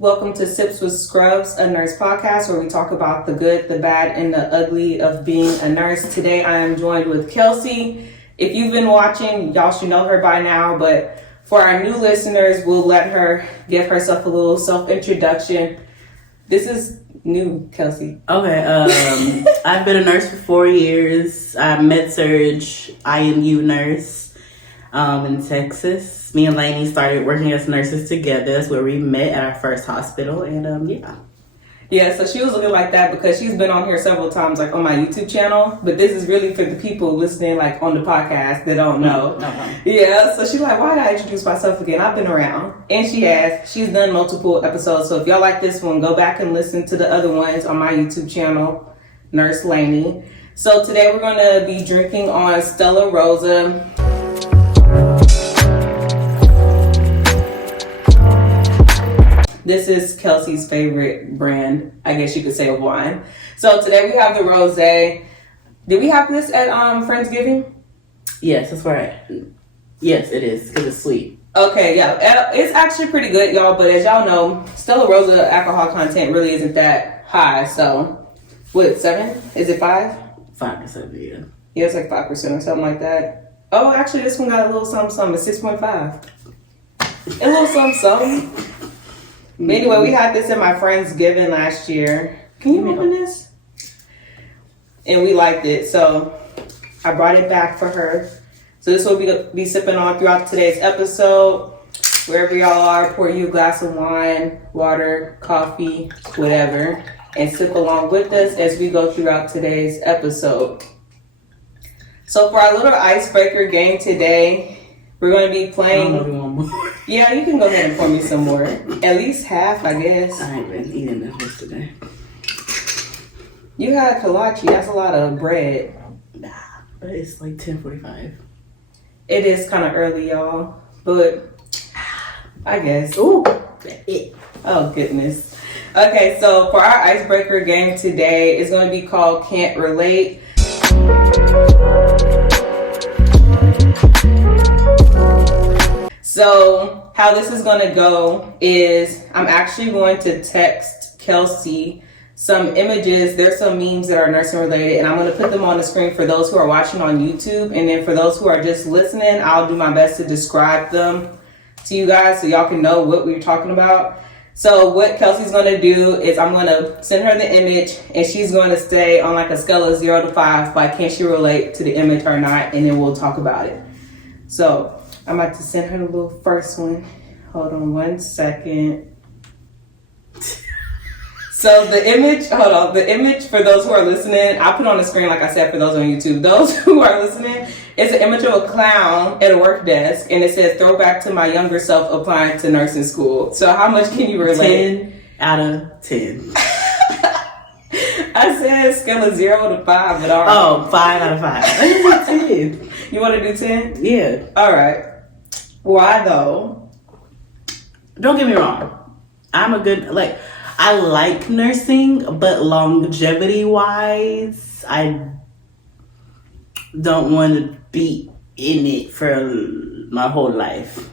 Welcome to Sips with Scrubs, a nurse podcast where we talk about the good, the bad, and the ugly of being a nurse. Today I am joined with Kelcie. If you've been watching, y'all should know her by now, but for our new listeners, we'll let her give herself a little self-introduction. This is new, Kelcie. Okay, I've been a nurse for 4 years. I'm med-surg, IMU nurse in Texas. Me and Lainey started working as nurses together. That's where we met at our first hospital, and Yeah, so she was looking like that because she's been on here several times, like on my YouTube channel. But this is really for the people listening, like on the podcast that don't know. Yeah, so she's like, why did I introduce myself again? I've been around. And she has. She's done multiple episodes. So if y'all like this one, go back and listen to the other ones on my YouTube channel, Nurse Lainey. So today we're going to be drinking on Stella Rosa. This is Kelcie's favorite brand, I guess you could say, of wine. So today we have the rosé. Did we have this at Friendsgiving? Yes, that's right. Yes, it is, because it's sweet. Okay, yeah. It's actually pretty good, y'all. But as y'all know, Stella Rosa alcohol content really isn't that high. So, what, 7? Is it 5? 5%, yeah. Yeah, it's like 5% or something like that. Oh, actually, this one got a little something. It's 6.5. A little something. Anyway, we had this at my Friendsgiving last year. Can you open this? And we liked it, so I brought it back for her. So this will be sipping on throughout today's episode. Wherever y'all are, pour you a glass of wine, water, coffee, whatever, and sip along with us as we go throughout today's episode. So for our little icebreaker game today, we're going to be playing. I don't know if you want more. Yeah, you can go ahead and pour me some more. At least half, I guess. I ain't been eating this much today. You had kolache. That's a lot of bread. Nah, but it's like 10:45. It is kind of early, y'all. But I guess. Ooh, it. Oh, goodness. Okay, so for our icebreaker game today, it's going to be called Can't Relate. So how this is going to go is I'm actually going to text Kelcie some images. There's some memes that are nursing related, and I'm going to put them on the screen for those who are watching on YouTube. And then for those who are just listening, I'll do my best to describe them to you guys so y'all can know what we're talking about. So what Kelcie's going to do is I'm going to send her the image, and she's going to stay on like a scale of 0 to 5, like can she relate to the image or not, and then we'll talk about it. So I'm about to send her the little first one. Hold on 1 second. So the image for those who are listening, I'll put on the screen like I said for those on YouTube. Those who are listening, it's an image of a clown at a work desk, and it says throwback to my younger self applying to nursing school. So how much can you relate? 10 out of 10. I said scale of 0 to 5, but all right. Oh, 5 out of 5. I did 10. You want to do 10? Yeah. All right. Why though? Don't get me wrong. I'm a good, I like nursing, but longevity wise, I don't want to be in it for my whole life.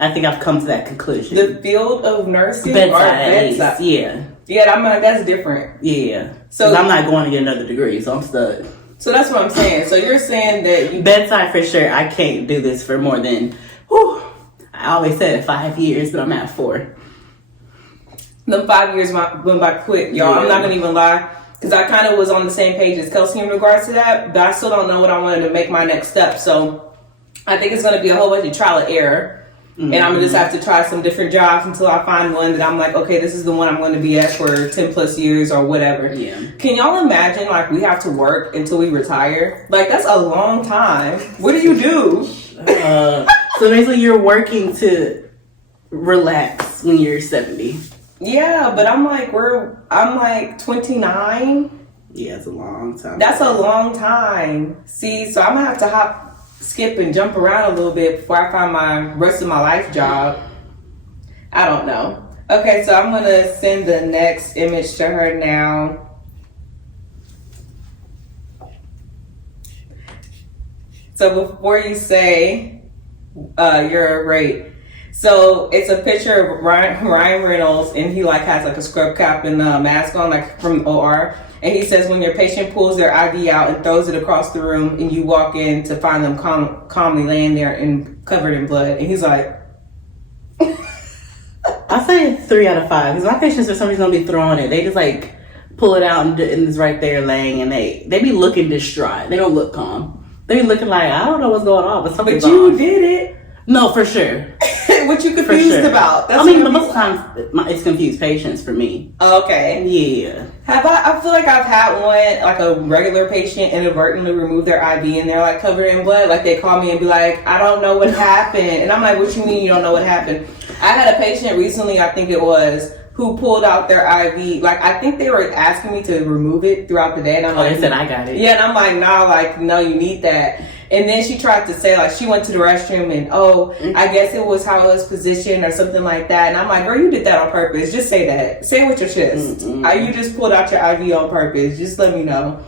I think I've come to that conclusion. The field of nursing bedside, at least. Yeah. Yeah, that's different. Yeah. So I'm not going to get another degree, so I'm stuck. So that's what I'm saying. So you're saying that bedside for sure. I can't do this for more than, I always said 5 years, but I'm at 4. Them 5 years went by quick, y'all. Yeah. I'm not going to even lie. Because I kind of was on the same page as Kelcie in regards to that. But I still don't know what I wanted to make my next step. So I think it's going to be a whole bunch of trial and error. Mm-hmm. And I'm going to just have to try some different jobs until I find one that I'm like, okay, this is the one I'm going to be at for 10 plus years or whatever. Yeah. Can y'all imagine, we have to work until we retire? That's a long time. What do you do? So basically you're working to relax when you're 70. Yeah, but I'm 29. Yeah, it's a long time. That's a long time. See, so I'm going to have to hop, skip, and jump around a little bit before I find my rest of my life job. I don't know. Okay, so I'm going to send the next image to her now. So before you say your rate, So it's a picture of Ryan Reynolds, and he like has like a scrub cap and a mask on, like from OR. And he says when your patient pulls their IV out and throws it across the room, and you walk in to find them calmly laying there and covered in blood, and he's like, I say 3 out of 5 because my patients for some reason don't be throwing it. They just like pull it out and it's right there laying, and they be looking distraught. They don't look calm. They be looking like, I don't know what's going on, but something's but you off. did it. No, for sure. What you confused about? That's but most times it's confused patients for me. Okay. Yeah. I feel like I've had one, like a regular patient inadvertently remove their IV and they're like covered in blood. Like they call me and be like, I don't know what happened. And I'm like, what you mean you don't know what happened? I had a patient recently, I think it was, who pulled out their IV. Like, I think they were asking me to remove it throughout the day. And I'm like, they said I got it. Yeah, and I'm like, nah, like, no, you need that. And then she tried to say, like, she went to the restroom and, I guess it was how it was positioned or something like that. And I'm like, girl, you did that on purpose. Just say that. Say it with your chest. You just pulled out your IV on purpose. Just let me know.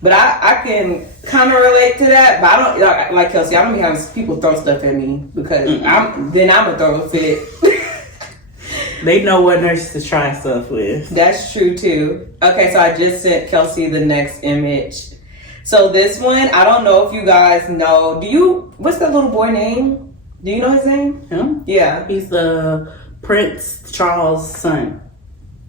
But I can kind of relate to that. But I don't, like Kelcie, I don't be having people throw stuff at me because I'm going to throw a fit. They know what nurses to try stuff with. That's true, too. Okay, so I just sent Kelcie the next image. So this one, I don't know if you guys know. What's that little boy name? Do you know his name? Him? Yeah. He's the Prince Charles' son.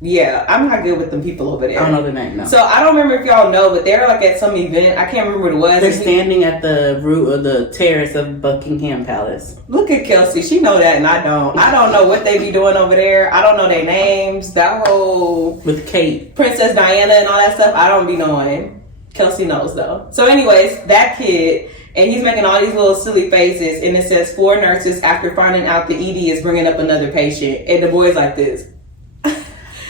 Yeah, I'm not good with them people over there. I don't know the name, no. So I don't remember if y'all know, but they're like at some event. I can't remember what it was. They're standing at the root of the terrace of Buckingham Palace. Look at Kelcie. She know that and I don't. I don't know what they be doing over there. I don't know their names. That whole... With Kate. Princess Diana and all that stuff, I don't be knowing. Kelcie knows though. So anyways, that kid, and he's making all these little silly faces, and it says 4 nurses after finding out the ED is bringing up another patient. And the boy's like this.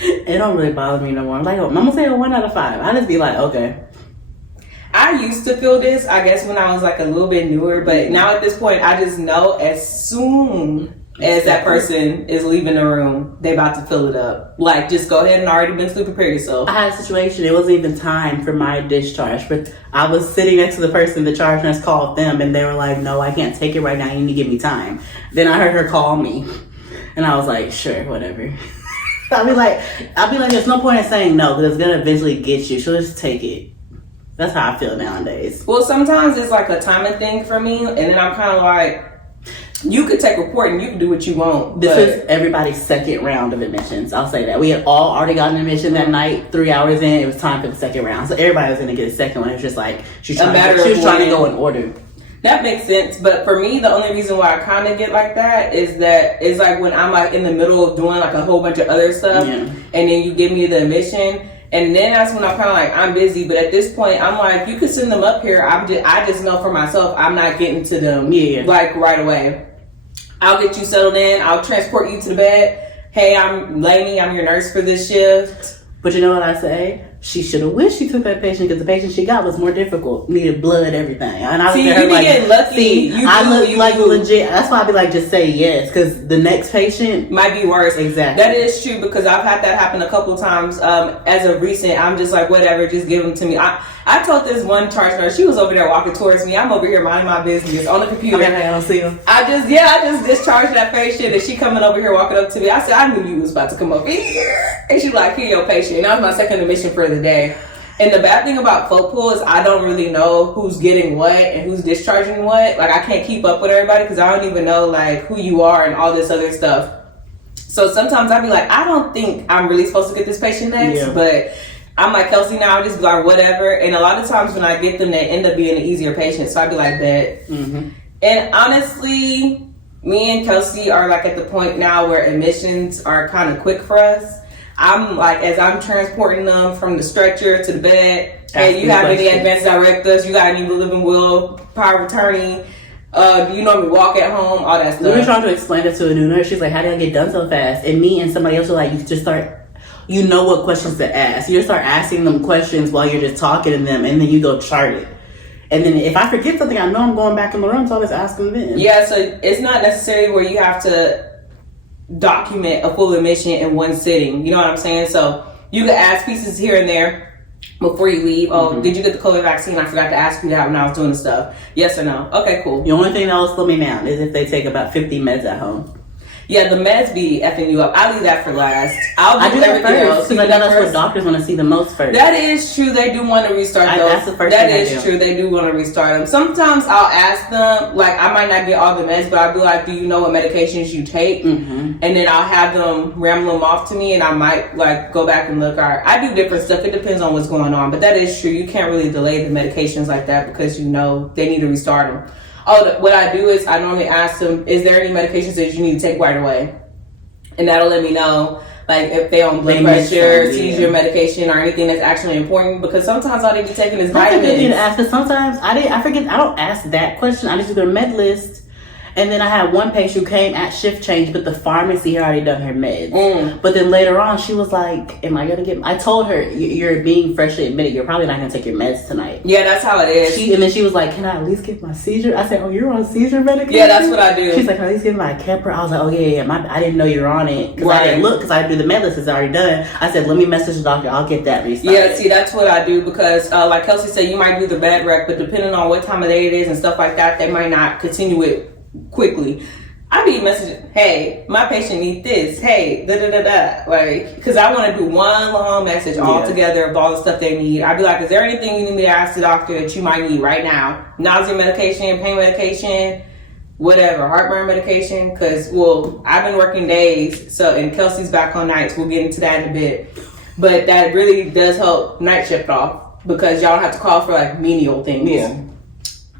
It don't really bother me no more. I'm like, I'm gonna say a 1 out of 5. I just be like, okay. I used to feel this, I guess, when I was like a little bit newer, but now at this point, I just know as soon as that person is leaving the room, they about to fill it up. Like, just go ahead and already mentally prepare yourself. I had a situation, it wasn't even time for my discharge, but I was sitting next to the person, the charge nurse called them, and they were like, no, I can't take it right now, you need to give me time. Then I heard her call me, and I was like, sure, whatever. I'll be like, there's no point in saying no, because it's gonna eventually get you. She'll just take it. That's how I feel nowadays. Well, sometimes it's like a timing thing for me, and then I'm kind of like, you could take report and you can do what you want. This is everybody's second round of admissions. I'll say that. We had all already gotten admission that night. 3 hours in, it was time for the second round. So everybody was gonna get a second one. It was just like she was trying to go in order. That makes sense, but for me, the only reason why I kind of get like that is that it's like when I'm like in the middle of doing like a whole bunch of other stuff, and then you give me the admission, and then that's when I'm kind of like, I'm busy. But at this point, I'm like, you could send them up here. I just know for myself, I'm not getting to them like right away. I'll get you settled in. I'll transport you to the bed. Hey, I'm Lainey. I'm your nurse for this shift. But you know what I say? She should have wished she took that patient because the patient she got was more difficult. Needed blood, everything. And I was you like, getting lucky. I look like legit. That's why I be like, just say yes, because the next patient might be worse. Exactly. That is true because I've had that happen a couple times. As of recent, I'm just like, whatever, just give them to me. I told this one charge nurse, she was over there walking towards me. I'm over here minding my business on the computer. Okay, I don't see him. I just discharged that patient, and she coming over here walking up to me. I said, I knew you was about to come over here. And she like, here your patient. And that was my second admission for the day. And the bad thing about float pool is I don't really know who's getting what and who's discharging what. Like, I can't keep up with everybody because I don't even know, like, who you are and all this other stuff. So sometimes I'd be like, I don't think I'm really supposed to get this patient next. But I'm like, Kelcie now, I just be like, whatever. And a lot of times when I get them, they end up being an easier patient. So I'd be like, bet. Mm-hmm. And honestly, me and Kelcie are, like, at the point now where admissions are kind of quick for us. I'm like, as I'm transporting them from the stretcher to the bed, hey, you have any advanced directives? You got any living will, power of attorney? Do you normally walk at home? All that stuff. We were trying to explain it to a new nurse. She's like, how did I get done so fast? And me and somebody else were like, you just start, you know what questions to ask. You just start asking them questions while you're just talking to them, and then you go chart it. And then if I forget something, I know I'm going back in the room, so I'll just ask them then. Yeah, so it's not necessarily where you have to document a full admission in one sitting. You know what I'm saying? So you could ask pieces here and there before you leave. Oh, did you get the COVID vaccine? I forgot to ask you that when I was doing the stuff. Yes or no? Okay, cool. The only thing that will slow me down is if they take about 50 meds at home. Yeah, the meds be effing you up. I leave that for last. I do do everything that else. first because I know that's what doctors want to see the most first. That is true. They do want to restart those. That's the first thing I do. That is true. They do want to restart them. Sometimes I'll ask them, like, I might not get all the meds, but I'll be like, do you know what medications you take? And then I'll have them ramble them off to me, and I might, like, go back and look. All right, I do different stuff. It depends on what's going on. But that is true. You can't really delay the medications like that because, you know, they need to restart them. Oh, what I do is I normally ask them, is there any medications that you need to take right away? And that'll let me know, like, if they on blood pressure, seizure medication, or anything that's actually important. Because sometimes all they be taking is vitamins. That's a good thing to ask. Because sometimes I forget. I don't ask that question. I just do their med list. And then I had one patient who came at shift change, but the pharmacy had already done her meds. But then later on, she was like, am I going to get... I told her, you're being freshly admitted. You're probably not going to take your meds tonight. Yeah, that's how it is. And then she was like, can I at least get my seizure? I said, oh, you're on seizure medication? Yeah, that's what I do. She's like, can I at least get my Keppra? I was like, oh, yeah. I didn't know you were on it. Because I didn't look, because I do the med list. It's already done. I said, let me message the doctor. I'll get that restarted. Yeah, see, that's what I do because, like Kelcie said, you might do the med rec, but depending on what time of day it is and stuff like that, they might not continue it quickly. I be messaging, hey, my patient needs this. Hey, da-da-da-da. Like, because I want to do one long message all together of all the stuff they need. I'd be like, is there anything you need me to ask the doctor that you might need right now? Nausea medication, pain medication, whatever, heartburn medication. Because, well, I've been working days, so, and Kelsey's back on nights. We'll get into that in a bit. But that really does help night shift off because y'all don't have to call for, like, menial things. Yeah.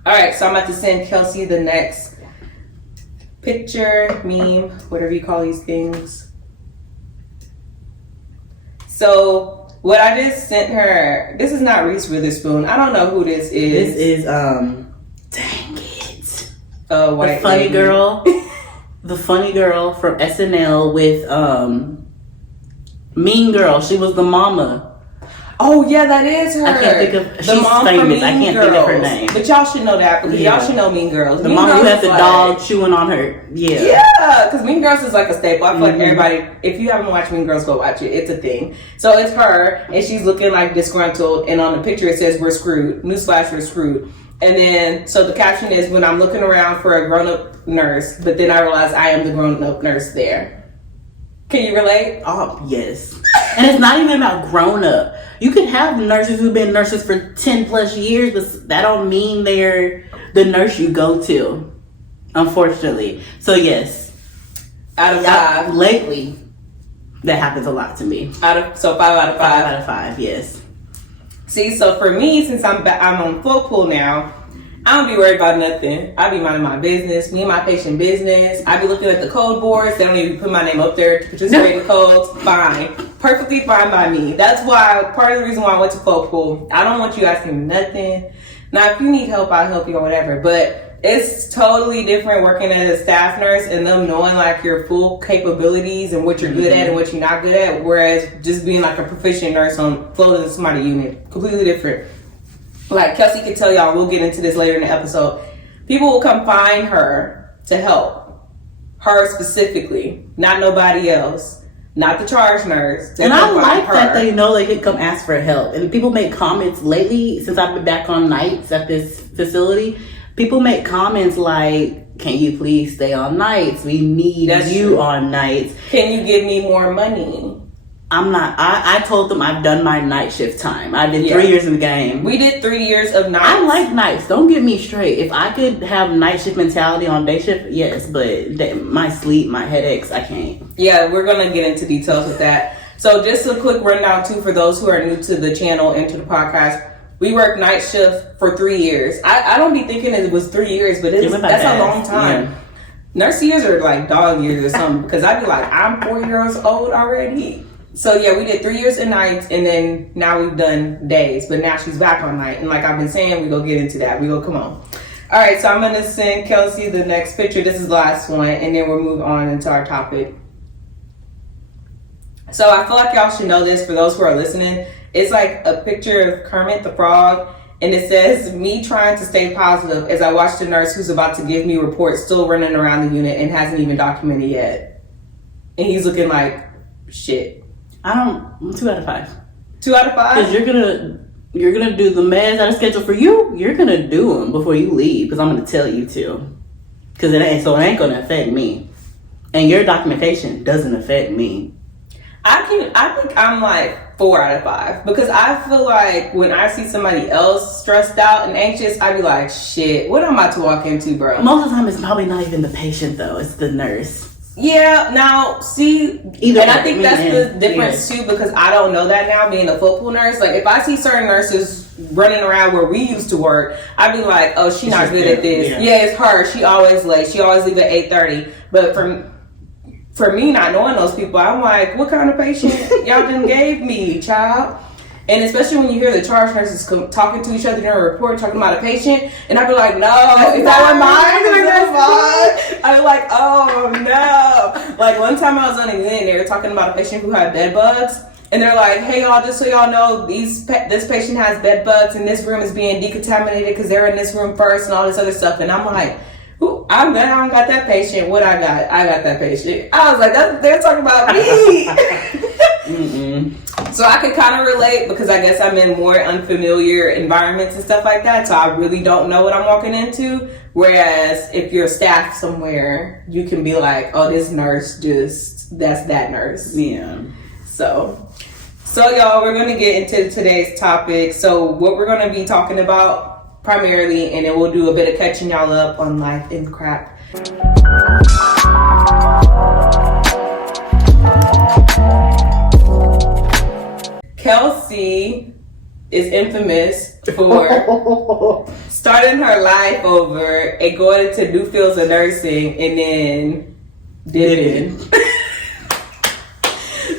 All right, so I'm about to send Kelcie the next picture, meme, whatever you call these things. So what I just sent her, this is not Reese Witherspoon. I don't know who this is. This is dang it. White the funny lady. girl. The funny girl from SNL with Mean Girl. She was the mama. Oh yeah, that is her. I can't think of the she's mom famous. from Mean I can't Girls. think of her name. But y'all should know that because y'all should know Mean Girls. The Mean mom Girls who has the like, dog chewing on her. Yeah. Yeah, because Mean Girls is like a staple. I feel like everybody, if you haven't watched Mean Girls, go watch it. It's a thing. So it's her, and she's looking like disgruntled, and on the picture it says, we're screwed. Newsflash, we're screwed. And then, so the caption is, when I'm looking around for a grown-up nurse, but then I realize I am the grown-up nurse there. Can you relate? Oh, yes. And it's not even about grown up. You can have nurses who've been nurses for 10 plus years, but that don't mean they're the nurse you go to, unfortunately. So yes. Out of 5. Lately, that happens a lot to me. 5 out of 5. 5 out of 5, yes. See, so for me, since I'm on full pool now, I don't be worried about nothing. I be minding my business, me and my patient business. I be looking at the code boards. They don't even put my name up there to participate in codes. Fine. Perfectly fine by me. That's why, part of the reason why I went to full pool. I don't want you asking me nothing. Now, if you need help, I'll help you or whatever. But it's totally different working as a staff nurse and them knowing like your full capabilities and what you're good at and what you're not good at. Whereas just being like a proficient nurse on floating to somebody's unit. Completely different. Like Kelcie could tell y'all, we'll get into this later in the episode. People will come find her to help. Her specifically. Not nobody else. Not the charge nurse. And I like that they know they can come ask for help. And people make comments lately, since I've been back on nights at this facility, people make comments like, can you please stay on nights? We need you on nights. Can you give me more money? I told them I've done my night shift time. I did 3 years in the game. We did 3 years of nights. I like nights. Don't get me straight. If I could have night shift mentality on day shift, yes. But my sleep, my headaches, I can't. Yeah, we're going to get into details with that. So just a quick rundown too for those who are new to the channel and to the podcast. We worked night shift for 3 years. I don't be thinking it was 3 years, but that's a long time. Yeah. Nurse years are like dog years or something because I'd be like, I'm 4 years old already. So yeah, we did 3 years in nights, and then now we've done days, but now she's back on night. And like I've been saying, we go get into that. We go, come on. All right, so I'm going to send Kelcie the next picture. This is the last one, and then we'll move on into our topic. So I feel like y'all should know this for those who are listening. It's like a picture of Kermit the Frog, and it says, me trying to stay positive as I watch the nurse who's about to give me reports still running around the unit and hasn't even documented yet. And he's looking like shit. I'm 2 out of 5. 2 out of 5? Because you're gonna do the meds that are scheduled for you. You're gonna do them before you leave because I'm gonna tell you to. Because it ain't gonna affect me. And your documentation doesn't affect me. I think I'm like 4 out of 5 because I feel like when I see somebody else stressed out and anxious, I be like, shit, what am I to walk into, bro? Most of the time, it's probably not even the patient though; it's the nurse. Yeah, now see, Either and I think that's the difference too because I don't know that now being a football nurse. Like if I see certain nurses running around where we used to work, I'd be like, oh, she's not good at this. Yeah, it's her. She always late. She always leave at 8:30. But for me, not knowing those people, I'm like, what kind of patient y'all done gave me, child? And especially when you hear the charge nurses talking to each other during a report, talking about a patient, and I'd be like, no, is that what mine? I'd be like, oh no. Like one time I was on a unit and they were talking about a patient who had bed bugs. And they're like, hey y'all, just so y'all know, this patient has bed bugs and this room is being decontaminated because they're in this room first and all this other stuff. And I'm like, I'm glad I don't got that patient. What I got that patient. I was like, they're talking about me. So I could kind of relate because I guess I'm in more unfamiliar environments and stuff like that. So I really don't know what I'm walking into. Whereas if you're staff somewhere, you can be like, oh, this nurse that's that nurse. Yeah. So y'all, we're going to get into today's topic. So what we're going to be talking about primarily, and then we'll do a bit of catching y'all up on life and crap. Kelcie is infamous for starting her life over and going into new fields of nursing and then dipping.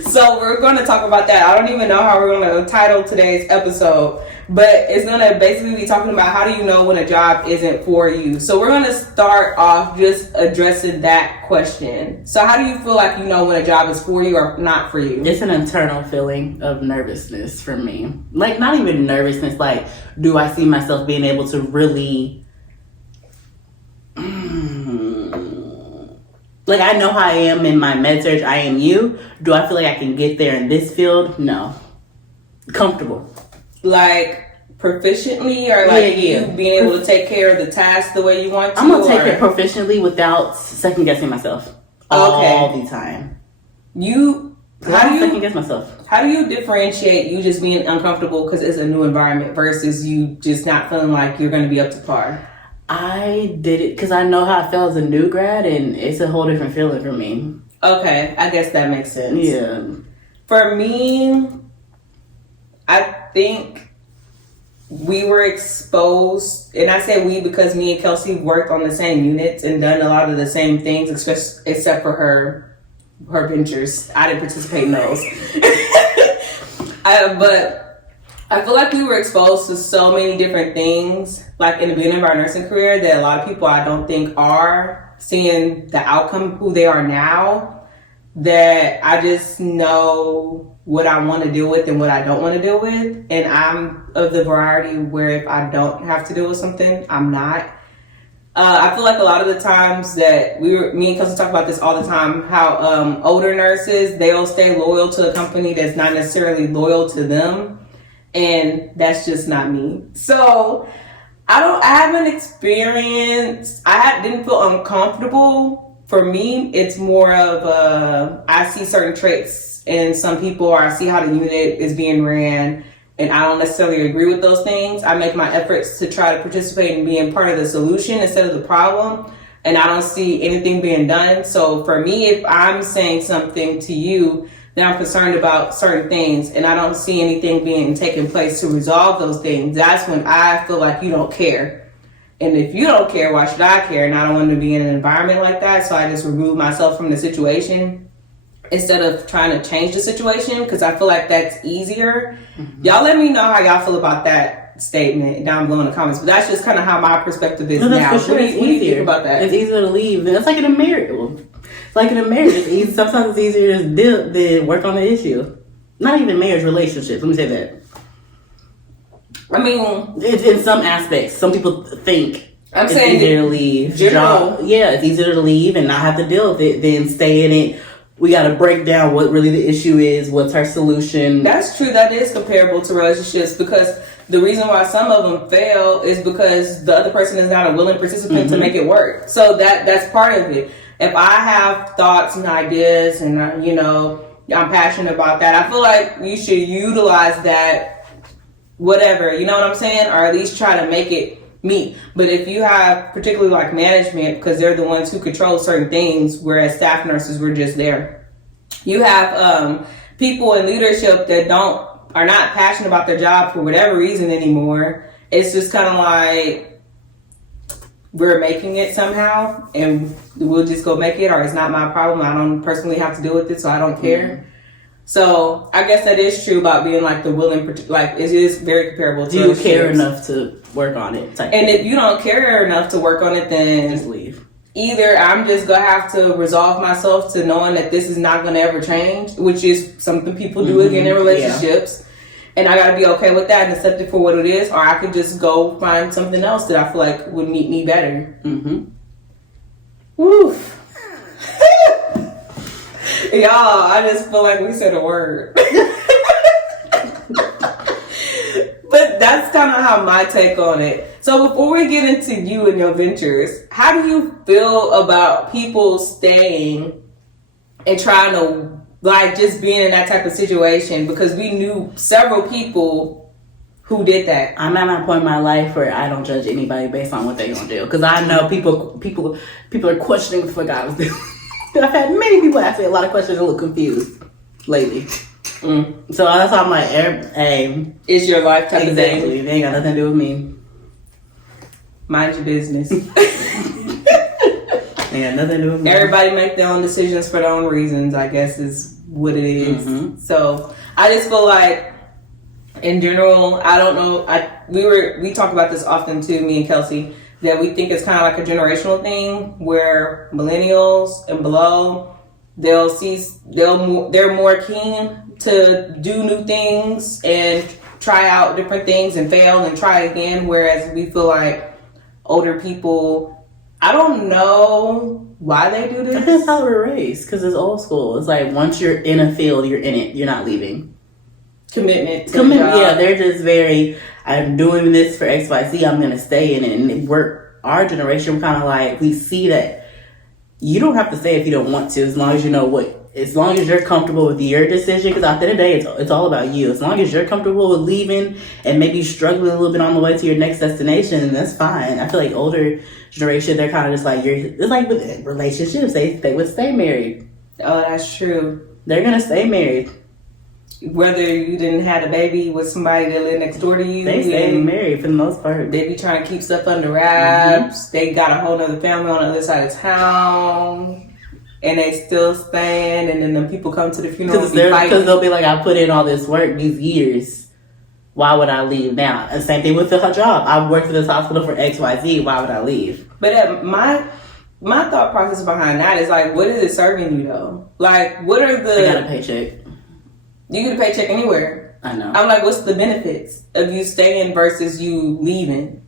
So we're going to talk about that. I don't even know how we're going to title today's episode, but it's going to basically be talking about how do you know when a job isn't for you. So we're going to start off just addressing that question. So how do you feel like you know when a job is for you or not for you? It's an internal feeling of nervousness for me. Like not even nervousness, like do I see myself being able to really like I know how I am in my med-surg IMU. Do I feel like I can get there in this field? No. Comfortable. Like proficiently or like you being able to take care of the task the way you want to? I'm going to take it proficiently without second guessing myself all the time. How do you second guess myself? How do you differentiate you just being uncomfortable because it's a new environment versus you just not feeling like you're going to be up to par? I did it because I know how I felt as a new grad, and it's a whole different feeling for me. Okay, I guess that makes sense. Yeah. For me, I think we were exposed, and I say we because me and Kelcie worked on the same units and done a lot of the same things, except for her ventures. I didn't participate in those. But I feel like we were exposed to so many different things, like in the beginning of our nursing career, that a lot of people I don't think are seeing the outcome who they are now, that I just know what I want to deal with and what I don't want to deal with. And I'm of the variety where if I don't have to deal with something, I'm not. I feel like a lot of the times that me and Kelcie talk about this all the time, how older nurses, they'll stay loyal to a company that's not necessarily loyal to them. And that's just not me. So I haven't experienced, didn't feel uncomfortable. For me, it's more of I see certain traits in some people, or I see how the unit is being ran, and I don't necessarily agree with those things. I make my efforts to try to participate in being part of the solution instead of the problem, and I don't see anything being done. So for me, if I'm saying something to you, then I'm concerned about certain things and I don't see anything being taken place to resolve those things, that's when I feel like you don't care. And if you don't care, why should I care? And I don't want to be in an environment like that, so I just remove myself from the situation instead of trying to change the situation, because I feel like that's easier. Mm-hmm. Y'all let me know how y'all feel about that statement down below in the comments, but that's just kind of how my perspective is now. For sure. What do you think about that? It's easier to leave. It's like in a marriage. Like in a marriage, it's easy. Sometimes it's easier to deal than work on the issue. Not even marriage, relationships. Let me say that. I mean, it's in some aspects. Some people think it's easier to leave. It's easier to leave and not have to deal with it than stay in it. We got to break down what really the issue is. What's our solution? That's true. That is comparable to relationships, because the reason why some of them fail is because the other person is not a willing participant to make it work. So that's part of it. if I have thoughts and ideas and, I'm passionate about that, I feel like you should utilize that, whatever, you know what I'm saying? Or at least try to make it meet. But if you have, particularly like management, because they're the ones who control certain things, whereas staff nurses were just there. You have people in leadership that are not passionate about their job for whatever reason anymore. It's just kind of like, we're making it somehow and we'll just go make it, or it's not my problem. I don't personally have to deal with it, so I don't care. Mm-hmm. So I guess that is true about being like the willing, like it is very comparable to. Do you care enough to work on it? And if you don't care enough to work on it, then just leave. Either I'm just gonna have to resolve myself to knowing that this is not gonna ever change, which is something people do again in relationships. And I gotta be okay with that and accept it for what it is, or I could just go find something else that I feel like would meet me better. Mm-hmm. Woo. Y'all, I just feel like we said a word. But that's kind of how my take on it. So before we get into you and your ventures, how do you feel about people staying and trying to, like, just being in that type of situation? Because we knew several people who did that. I'm at my point in my life where I don't judge anybody based on what they're gonna do. Because I know people are questioning what the fuck I was doing. I've had many people ask me a lot of questions and look confused lately. Mm. So that's why I'm like, hey, it's your life type of thing. Exactly. They ain't got nothing to do with me. Mind your business. Ain't got nothing to do with me. Everybody make their own decisions for their own reasons, I guess is what it is. Mm-hmm. So I just feel like, in general, I don't know. We talk about this often too, me and Kelcie, that we think it's kind of like a generational thing where millennials and below, they're more keen to do new things and try out different things and fail and try again, whereas we feel like older people, I don't know why they do this. I think that's how we're raised, because it's old school. It's like once you're in a field, you're in it. You're not leaving. Commitment. Yeah, they're just very, I'm doing this for XYZ, I'm going to stay in it. And our generation, we're kind of like, we see that you don't have to stay if you don't want to, as long as you know as long as you're comfortable with your decision, because at the end of the day, it's all about you. As long as you're comfortable with leaving and maybe struggling a little bit on the way to your next destination, that's fine. I feel like older generation, they're kind of just like, it's like with relationships, they would stay married. Oh, that's true. They're going to stay married. Whether you didn't have a baby with somebody that lived next door to you. They stay married for the most part. They be trying to keep stuff under wraps. Mm-hmm. They got a whole other family on the other side of town. And they still stand, and then the people come to the funeral because they'll be like, I put in all this work these years. Why would I leave now? And same thing with the job. I've worked for this hospital for XYZ. Why would I leave? But my thought process behind that is like, what is it serving you though? Like, what are the? I got a paycheck. You get a paycheck anywhere. I know. I'm like, what's the benefits of you staying versus you leaving?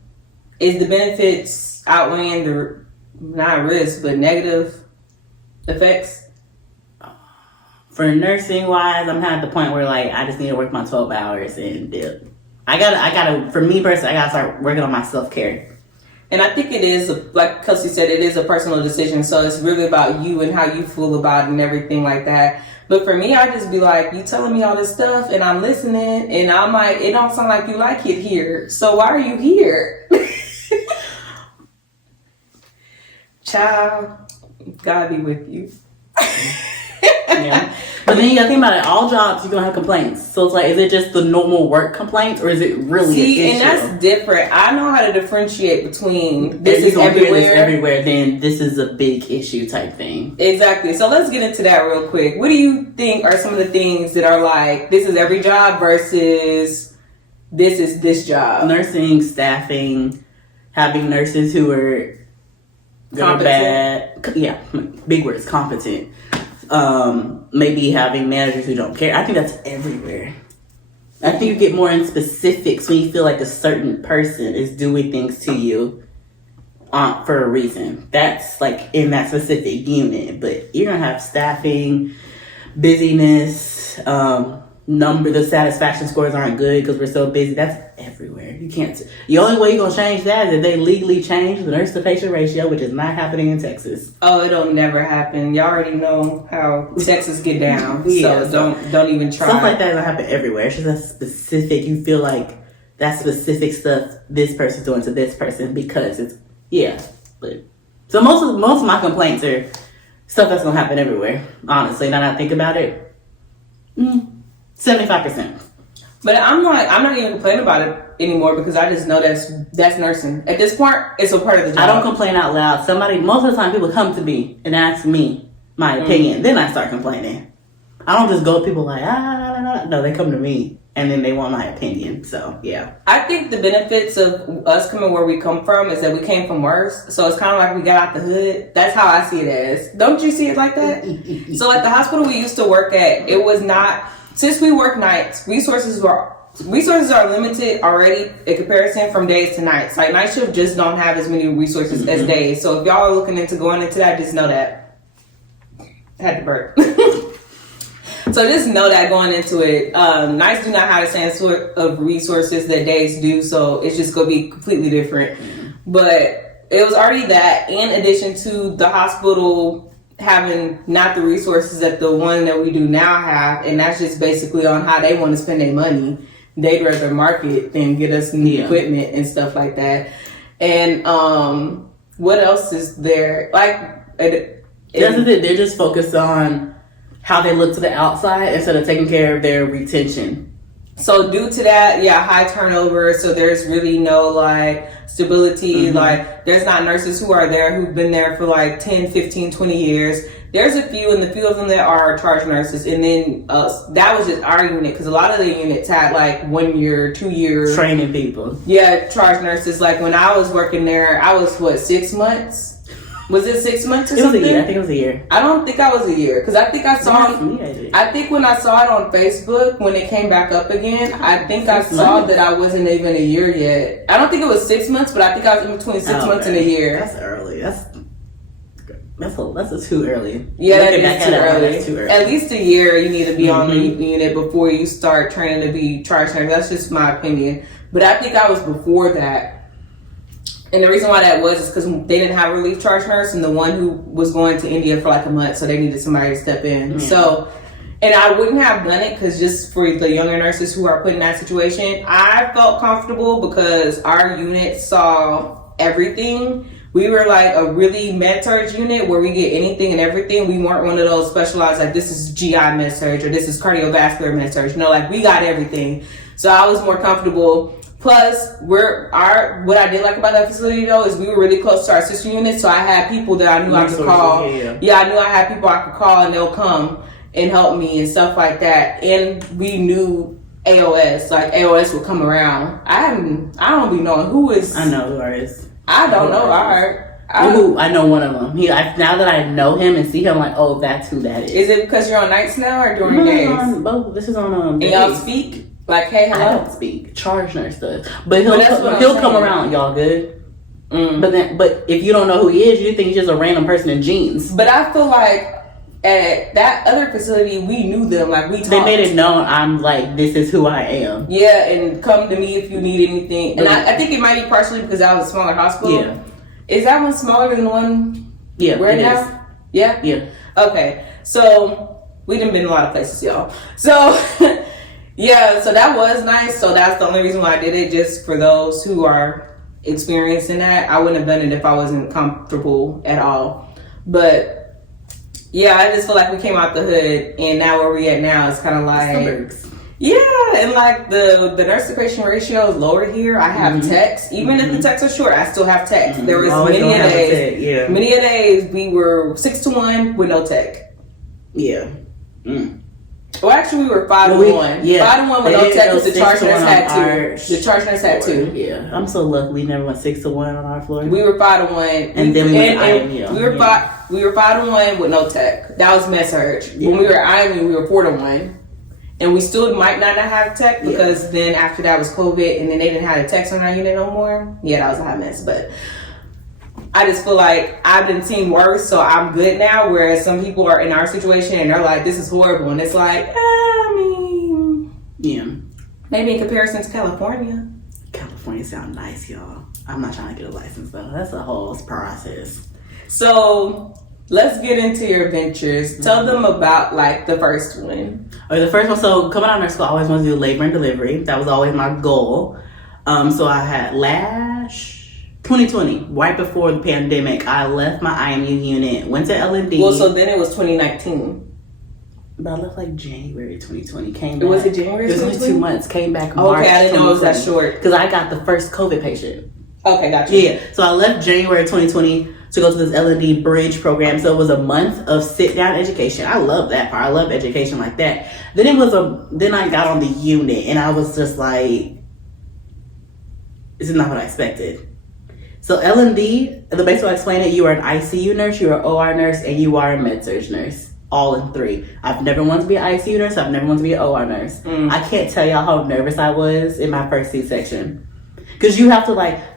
Is the benefits outweighing the not risk but negative effects? For nursing wise, I'm kind of at the point where like I just need to work my 12 hours and dip. I gotta for me personally, I gotta start working on my self-care. And I think it is, like Kelcie said, it is a personal decision, so it's really about you and how you feel about it and everything like that. But for me, I just be like, you telling me all this stuff and I'm listening, and I'm like, it don't sound like you like it here, so why are you here? Child, God be with you. Yeah. But then you gotta think about it, all jobs you're gonna have complaints. So it's like, is it just the normal work complaints, or is it really an issue? And that's different. I know how to differentiate between this is everywhere, then this is a big issue type thing. Exactly. So let's get into that real quick. What do you think are some of the things that are like, this is every job versus this is this job? Nursing, staffing, having nurses who are bad. Yeah, big words, competent. Maybe having managers who don't care. I think that's everywhere. I think you get more in specifics when you feel like a certain person is doing things to you for a reason. That's like in that specific unit. But you're gonna have staffing, busyness, the satisfaction scores aren't good because we're so busy. That's everywhere. You can't. The only way you're gonna change that is if they legally change the nurse to patient ratio, which is not happening in Texas. Oh, it'll never happen. Y'all already know how Texas get down, so don't even try. Stuff like that will happen everywhere. It's just a specific. You feel like that specific stuff this person's doing to this person because it's But so most of my complaints are stuff that's gonna happen everywhere. Honestly, now that I think about it. 75%. But I'm not even complaining about it anymore because I just know that's nursing. At this point, it's a part of the job. I don't complain out loud. Most of the time people come to me and ask me my opinion. Then I start complaining. I don't just go to people like, no, they come to me and then they want my opinion. So, yeah. I think the benefits of us coming where we come from is that we came from worse. So it's kind of like we got out the hood. That's how I see it as. Don't you see it like that? So like the hospital we used to work at, it was not... Since we work nights, resources are limited already in comparison from days to nights. Like night shift just don't have as many resources as days. So if y'all are looking into going into that, just know that. I had to burp. So just know that going into it, nights do not have the same sort of resources that days do. So it's just going to be completely different. But it was already that in addition to the hospital having not the resources that the one that we do now have, and that's just basically on how they want to spend their money. They'd rather market than get us new equipment and stuff like that. And what else is there? Like, they're just focused on how they look to the outside instead of taking care of their retention. So due to that, high turnover. So there's really no like stability. Like there's not nurses who are there who've been there for like 10, 15, 20 years. There's a few, and the few of them that are charge nurses. And then that was just our unit because a lot of the units had like 1 year, 2 years. Training people. Yeah, charge nurses. Like when I was working there, I was 6 months? Was it 6 months or something? It was a year. I think it was a year. I don't think I was a year because I think I saw I think when I saw it on Facebook when it came back up again, I think I saw that I wasn't even a year yet. I don't think it was 6 months, but I think I was in between 6 months and a year. That's early. That's too early. Yeah, that's too early. At least a year you need to be on the unit before you start training to be charge nurse. That's just my opinion. But I think I was before that. And the reason why that was is because they didn't have a relief charge nurse, and the one who was going to India for like a month, so they needed somebody to step in. So, and I wouldn't have done it because just for the younger nurses who are put in that situation, I felt comfortable because our unit saw everything. We were like a really med-surg unit where we get anything and everything. We weren't one of those specialized, like this is GI med-surg or this is cardiovascular med-surg. No, like we got everything. So I was more comfortable. Plus, what I did like about that facility though is we were really close to our sister unit, so I had people that I knew I could call. Yeah, I knew I had people I could call and they'll come and help me and stuff like that. And we knew AOS, like AOS would come around. I don't be knowing who is. I know who it is. I don't know. I know one of them. Now that I know him and see him, like, oh, that's who that is. Is it because you're on nights now or during days? Both. This is on and y'all speak? Like, hey, hello? I don't speak. Charge nurse does. But he'll come around, y'all good? But if you don't know who he is, you think he's just a random person in jeans. But I feel like at that other facility, we knew them. Like, we talked. They made it known I'm like, this is who I am. Yeah, and come to me if you need anything. And I think it might be partially because that was a smaller hospital. Yeah. Is that one smaller than the one we're now? Yeah? Yeah. Okay. So, we done been a lot of places, y'all. So... Yeah, so that was nice. So that's the only reason why I did it, just for those who are experiencing that. I wouldn't have done it if I wasn't comfortable at all. But yeah, I just feel like we came out the hood, and now where we at now is kind of like suburbs. Yeah, and like the nurse to patient ratio is lower here. I have techs, even if the techs are short, I still have techs. There was many a days we were 6-1 with no tech. Yeah. Well, actually, we were 5-1. Yeah, 5-1 with no tech because the charge nurse had 2. The charge nurse had 2. Yeah, I'm so lucky we never went 6-1 on our floor. We were 5-1, and then we were 5-1 with no tech. That was med-surg. Yeah. When we were IMU, we were 4-1, and we still might not have tech because then after that was COVID, and then they didn't have the techs on our unit no more. Yeah, that was a hot mess, but. I just feel like I've been seen worse, so I'm good now. Whereas some people are in our situation and they're like, "This is horrible," and it's like, I mean, Yeah. Maybe in comparison to California. California sound nice, y'all. I'm not trying to get a license though. That's a whole process. So let's get into your ventures. Tell them about like the first one. Okay, the first one. So coming out of nurse school, I always wanted to do labor and delivery. That was always my goal. So I had last 2020, right before the pandemic, I left my IMU unit, went to L&D. Well, so then it was 2019. But I left like January 2020. Came back. Was it January? It was only 2 months. Came back March. Okay, I didn't know it was that short. Because I got the first COVID patient. Okay, gotcha. Yeah, so I left January 2020 to go to this L&D bridge program. So it was a month of sit down education. I love that part. I love education like that. Then I got on the unit and I was just like, this is not what I expected. So L&D, the best way I explain it, you are an ICU nurse, you are an OR nurse, and you are a med-surg nurse. All in three. I've never wanted to be an ICU nurse. I've never wanted to be an OR nurse. I can't tell y'all how nervous I was in my first C-section. Because you have to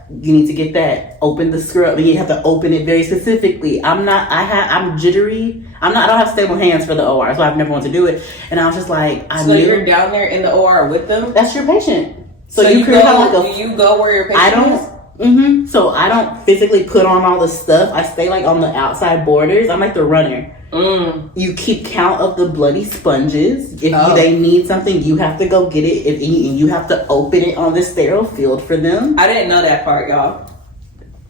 you need to get that, open the scrub, and you have to open it very specifically. I'm jittery. I don't have stable hands for the OR, so I've never wanted to do it. And I was just like, you're down there in the OR with them? That's your patient. So you go, do you go where your patient is? So I don't physically put on all the stuff. I stay on the outside borders. I'm like the runner. You keep count of the bloody sponges. If they need something, you have to go get it, and you have to open it on the sterile field for them. I didn't know that part, y'all.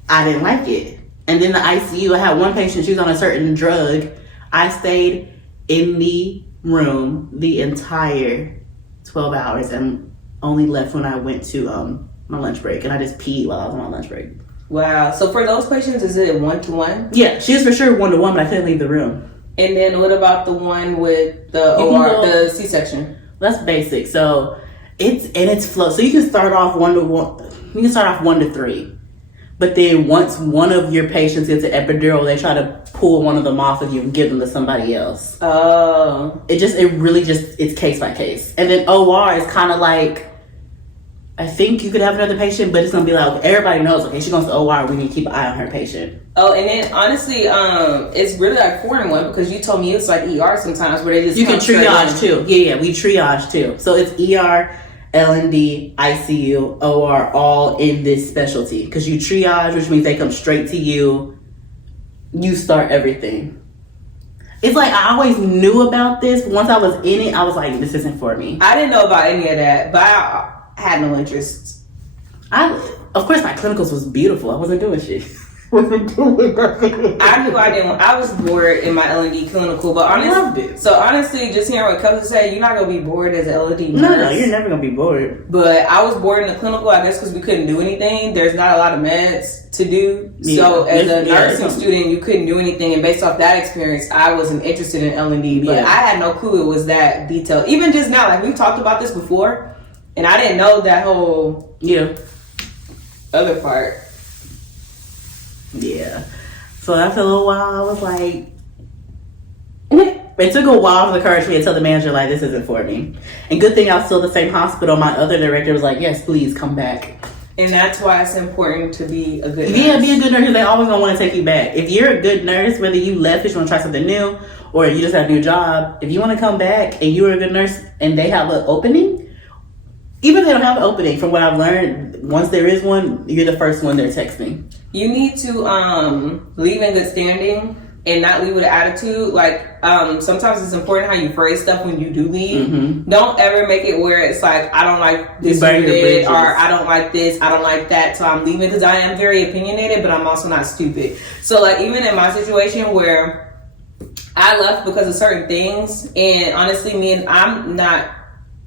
I didn't like it. And then the ICU, I had one patient, she was on a certain drug. I stayed in the room the entire 12 hours and only left when I went to my lunch break, and I just peed while I was on my lunch break. Wow. So for those patients, is it 1-to-1? Yeah, she was for sure 1-to-1, but I couldn't leave the room. And then what about the one with the OR, the C-section? That's basic. So it's flow. So you can start off 1-to-1. You can start off 1-to-3. But then once one of your patients gets an epidural, they try to pull one of them off of you and give them to somebody else. Oh. It's case by case. And then OR is kind of like, I think you could have another patient, but it's going to be like, everybody knows, okay, she goes to OR, we need to keep an eye on her patient. Oh, and then honestly, it's really like 4-in-1 because you told me it's like ER sometimes where they just You can triage too. Yeah, we triage too. So it's ER, L&D, ICU, OR, all in this specialty. Because you triage, which means they come straight to you. You start everything. It's like I always knew about this, but once I was in it, I was like, this isn't for me. I didn't know about any of that, but I had no interest. Of course, my clinicals was beautiful. I wasn't doing shit. I knew I didn't. I was bored in my L&D clinical, but honestly, just hearing what Kelcie said, you're not gonna be bored as an L&D nurse. No, you're never gonna be bored. But I was bored in the clinical, I guess, because we couldn't do anything. There's not a lot of meds to do. Yeah. So as a nursing student, you couldn't do anything, and based off that experience, I wasn't interested in L&D. But I had no clue it was that detailed. Even just now, like we've talked about this before. And I didn't know that whole other part. Yeah. So after a little while, I was like, it took a while to encourage me to tell the manager, like, this isn't for me. And good thing I was still at the same hospital. My other director was like, yes, please come back. And that's why it's important to be a good nurse. Yeah, be a good nurse. They always gonna want to take you back. If you're a good nurse, whether you left because you want to try something new or you just have a new job, if you want to come back and you're a good nurse and they have an opening, even if they don't have an opening, from what I've learned, once there is one, you're the first one they're texting. You need to leave in good standing and not leave with an attitude. Like, sometimes it's important how you phrase stuff when you do leave. Mm-hmm. Don't ever make it where it's like, I don't like this unit, or I don't like this, I don't like that, so I'm leaving, because I am very opinionated, but I'm also not stupid. So, like, even in my situation where I left because of certain things, and honestly, I'm not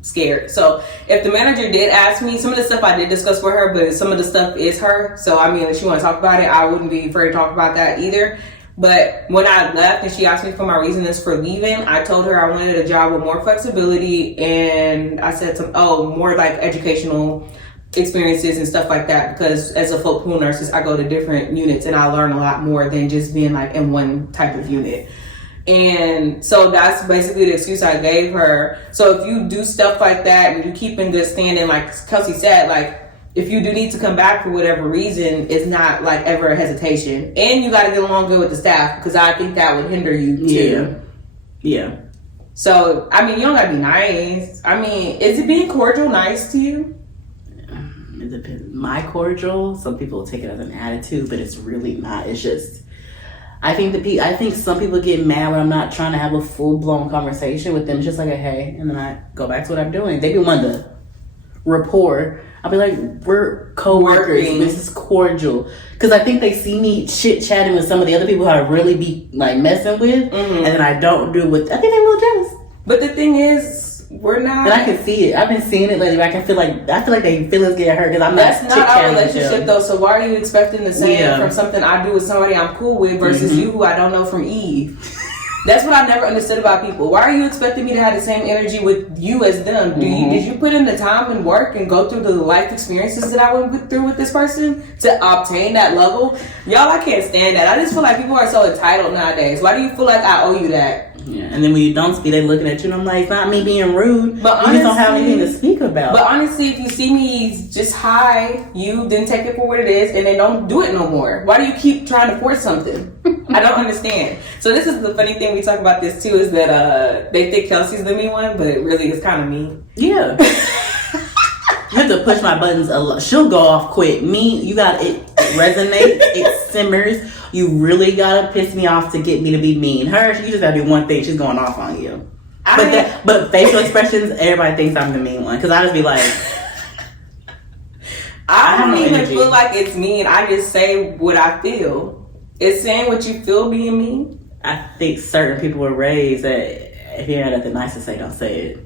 scared. So if the manager did ask me, some of the stuff I did discuss with her, but some of the stuff is her. So I mean, if she want to talk about it, I wouldn't be afraid to talk about that either. But when I left and she asked me for my reasons for leaving, I told her I wanted a job with more flexibility, and I said more like educational experiences and stuff like that, because as a folk pool nurse, I go to different units and I learn a lot more than just being like in one type of unit. And so that's basically the excuse I gave her. So if you do stuff like that and you keep in good standing, like Kelcie said, like if you do need to come back for whatever reason, it's not like ever a hesitation. And you got to get along good with the staff, because I think that would hinder you too. Yeah. So, I mean, you don't gotta be nice. I mean, is it being cordial nice to you? It depends. My cordial, some people take it as an attitude, but it's really not. It's just, I think some people get mad when I'm not trying to have a full-blown conversation with them. It's just like a hey, and then I go back to what I'm doing. They be wanting to rapport. I'll be like, we're co-workers. This is cordial. Because I think they see me chit-chatting with some of the other people who I really be like messing with, and then I don't do what, I think they're a little jealous. But the thing is, we're not. And I can see it. I've been seeing it lately. I feel like their feelings get hurt because I'm That's not not our chit-chatting with relationship them. though. So why are you expecting the same from something I do with somebody I'm cool with versus you who I don't know from Eve? That's what I never understood about people. Why are you expecting me to have the same energy with you as them? Did you put in the time and work and go through the life experiences that I went through with this person to obtain that level? Y'all, I can't stand that. I just feel like people are so entitled nowadays. Why do you feel like I owe you that? Yeah, and then when you don't speak, they looking at you and I'm like, it's not me being rude. But you just don't have anything to speak about. But honestly, if you see me just hi, you then take it for what it is and then don't do it no more. Why do you keep trying to force something? I don't understand. So this is the funny thing we talk about this too is that they think Kelsey's the mean one, but it really is kind of me. Yeah. You have to push my buttons a lot. She'll go off quick. Me, you got it resonates, it simmers. You really gotta piss me off to get me to be mean. Her, you just gotta do one thing. She's going off on you. But facial expressions, everybody thinks I'm the mean one because I just be like, I don't even feel like it's mean. I just say what I feel. Is saying what you feel being mean? I think certain people were raised that if you ain't nothing nice to say, don't say it.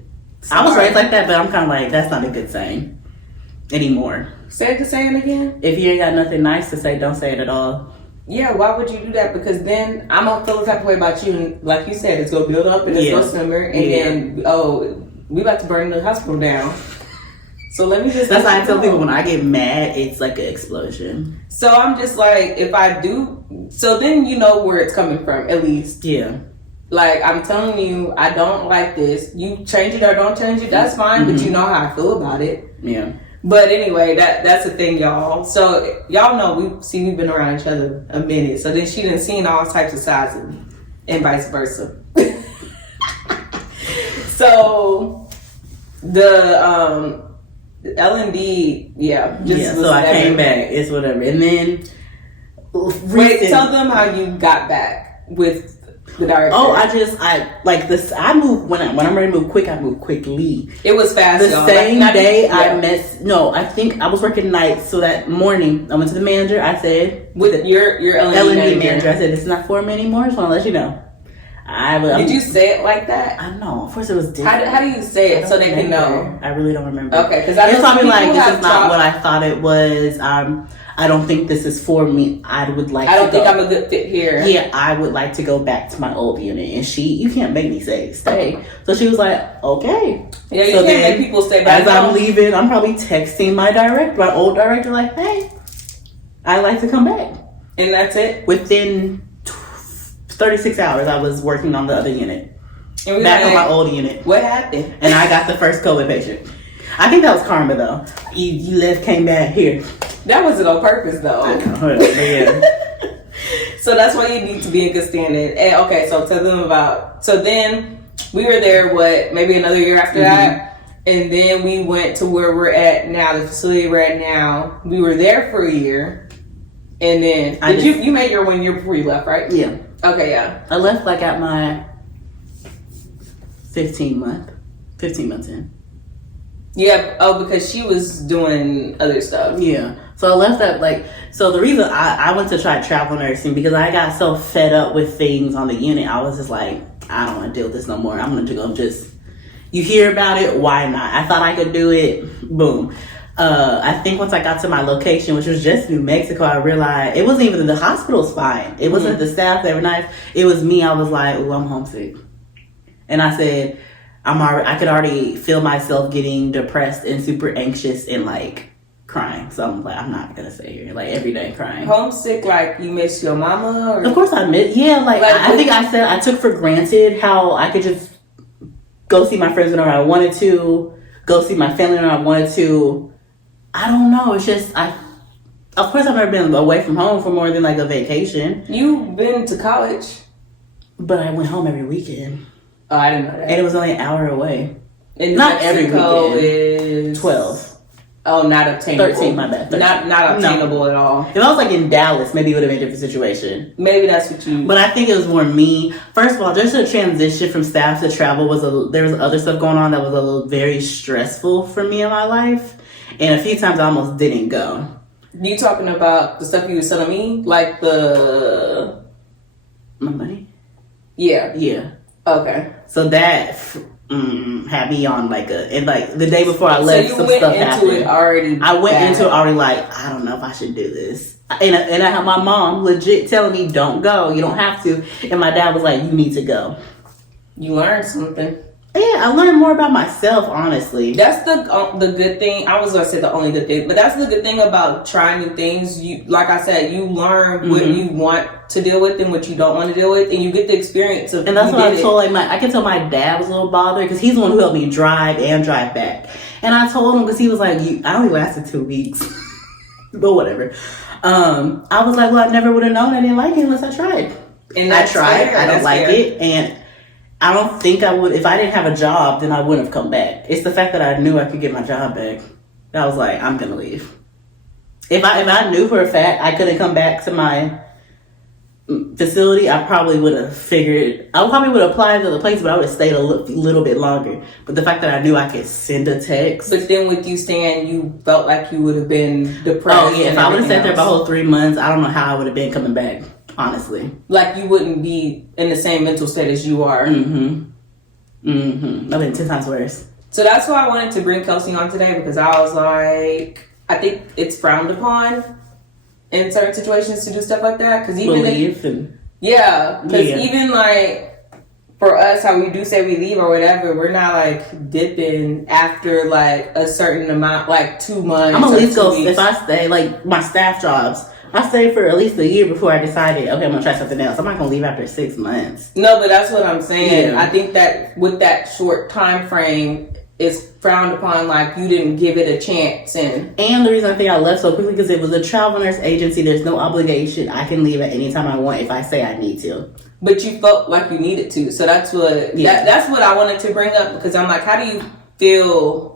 I was raised like that, but I'm kind of like, that's not a good saying anymore. Say the saying again? If you ain't got nothing nice to say, don't say it at all. Yeah, why would you do that? Because then I'm gonna feel the type of way about you, and like you said, it's gonna build up and it's gonna simmer, and then we about to burn the hospital down. So let me just. That's why I tell people when I get mad, it's like an explosion. So I'm just like, if I do, so then you know where it's coming from, at least. Yeah. Like I'm telling you, I don't like this. You change it or don't change it, that's fine. But you know how I feel about it. Yeah. But anyway, that's the thing, y'all. So y'all know we've been around each other a minute. So then she done seen all types of sides of me, and vice versa. So the L&D, so I came back. It's whatever, and then wait, tell them how you got back with. I move when I'm ready to move quick. I move quickly. It was fast. The same day I met. No, I think I was working nights. So that morning I went to the manager. I said with your L&D manager. I said this is not for me anymore. I just want to let you know. Did you say it like that? I know. Of course, it was different. How do you say it so they can know? I really don't remember. Okay, because I was probably like this is not what I thought it was. I don't think this is for me. I don't think I'm a good fit here. Yeah, I would like to go back to my old unit. And you can't make me stay. So she was like, okay. Yeah, you can't make people stay back. As I'm leaving, I'm probably texting my old director, like, hey, I'd like to come back. And that's it? Within 36 hours, I was working on the other unit. And back on my old unit. What happened? And I got the first COVID patient. I think that was karma, though. You left, came back here. That wasn't on purpose, though. I know, yeah. So that's why you need to be in good standing. And okay, so tell them about. So then we were there. Maybe another year after that, and then we went to where we're at now, the facility we're at now. We were there for a year, and then you made your 1 year before you left, right? Yeah. Okay, yeah. I left at my 15 months in. Yeah. Oh, because she was doing other stuff. Yeah. So I left so the reason I went to try travel nursing because I got so fed up with things on the unit. I was just like, I don't want to deal with this no more. I'm going to go you hear about it, why not? I thought I could do it. Boom. I think once I got to my location, which was just New Mexico, I realized it wasn't even the hospital's fine. It wasn't the staff that were nice. It was me. I was like, oh, I'm homesick. And I said, I could already feel myself getting depressed and super anxious and crying. So I'm like, I'm not gonna stay here every day crying. Homesick, you miss your mama? Or? Of course I miss. Yeah, I think I said I took for granted how I could just go see my friends whenever I wanted to, go see my family whenever I wanted to. I don't know. It's just of course I've never been away from home for more than a vacation. You've been to college, but I went home every weekend. Oh, I didn't know that. And it was only an hour away. And not Mexico every weekend. is 12. Oh, not obtainable. 13, my bad. 13. Not obtainable at all. If I was like in Dallas, maybe it would have been a different situation. Maybe that's what you... But I think it was more me. First of all, just a transition from staff to travel there was other stuff going on that was very stressful for me in my life. And a few times I almost didn't go. You talking about the stuff you were telling me? Like the... My money? Yeah. Yeah. Okay. So that... had me on the day before I left, so some stuff happened. I went into it already like, I don't know if I should do this. And I had my mom legit telling me, don't go, you don't have to. And my dad was like, you need to go. You learned something. Yeah, I learned more about myself, honestly. That's the good thing. I was going to say the only good thing, but that's the good thing about trying new things. You, like I said, you learn what you want to deal with and what you don't want to deal with, and you get the experience of. And that's what I told I can tell my dad was a little bothered because he's the one who helped me drive and drive back. And I told him because he was like, I only lasted 2 weeks, but whatever. I was like, well, I never would have known I didn't like it unless I tried. And I tried. I don't like it, and I don't think I would. If I didn't have a job, then I wouldn't have come back. It's the fact that I knew I could get my job back. I was like, I'm gonna leave. If I knew for a fact I couldn't come back to my facility, I probably would have figured. I probably would have applied to the place, but I would have stayed a little bit longer. But the fact that I knew I could send a text. But then with you staying, you felt like you would have been depressed. Oh yeah, if I would have sat there the whole 3 months, I don't know how I would have been coming back. Honestly, like you wouldn't be in the same mental state as you are. I've been 10 times worse. So that's why I wanted to bring Kelcie on today, because I was like, I think it's frowned upon in certain situations to do stuff like that. Because even even like for us, how we do say we leave or whatever, we're not like dipping after like a certain amount, like 2 months. I'm at least go if I stay like my staff jobs. I stayed for at least a year before I decided, okay, I'm going to try something else. I'm not going to leave after 6 months. No, but that's what I'm saying. Yeah. I think that with that short time frame, it's frowned upon, like you didn't give it a chance. And the reason I think I left so quickly, because it was a travel nurse agency. There's no obligation. I can leave at any time I want if I say I need to. But you felt like you needed to. So that's what that's what I wanted to bring up, because I'm like, how do you feel?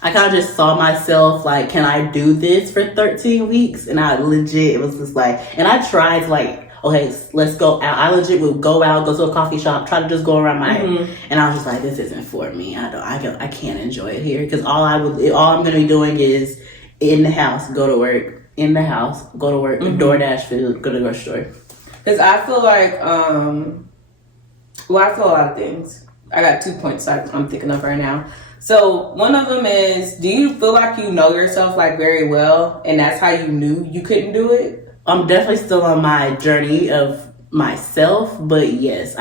I kind of just saw myself like, can I do this for 13 weeks? And I legit, it was just like, and I tried to like, okay, let's go out. I legit would go out, go to a coffee shop, try to just go around my, and I was just like, this isn't for me. I can't enjoy it here. Because all I'm going to be doing is in the house, go to work, in the house, go to work, DoorDash food, go to the grocery store. Because I feel like, I feel a lot of things. I got 2 points I'm thinking of right now. So one of them is, do you feel like you know yourself like very well, and that's how you knew you couldn't do it? I'm definitely still on my journey of myself, but yes,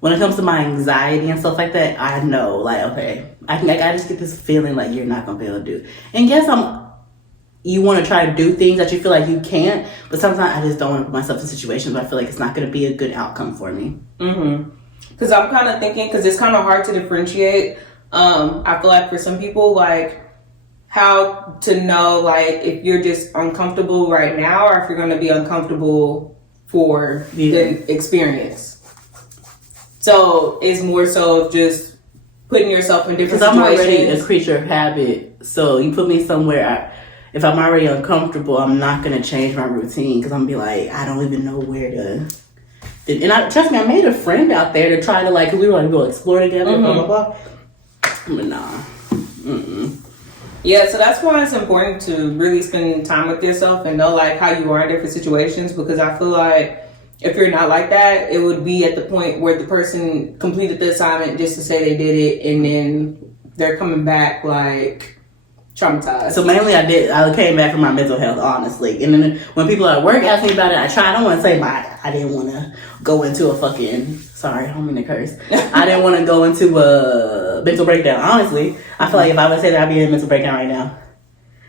when it comes to my anxiety and stuff like that, I know, like, okay, I just get this feeling like you're not gonna be able to do it. And yes, you want to try to do things that you feel like you can't, but sometimes I just don't want to put myself in situations where I feel like it's not gonna be a good outcome for me. Because I'm kind of thinking, because it's kind of hard to differentiate. I feel like for some people, like, how to know, like, if you're just uncomfortable right now or if you're going to be uncomfortable for the experience. So it's more so just putting yourself in different situations. Because I'm already a creature of habit. So you put me somewhere, if I'm already uncomfortable, I'm not going to change my routine, because I'm going to be like, I don't even know where to. And trust me, I made a friend out there to try to, like, we were like, go explore together, blah, blah, blah. But nah. Yeah, so that's why it's important to really spend time with yourself and know like how you are in different situations, because I feel like if you're not like that, it would be at the point where the person completed the assignment just to say they did it, and then they're coming back like traumatized. So mainly I came back from my mental health, honestly. And then when people at work ask me about it, I don't want to say I didn't want to go into a fucking, sorry, I don't mean to curse. I didn't want to go into a mental breakdown. Honestly, I feel like if I would say that, I'd be in a mental breakdown right now.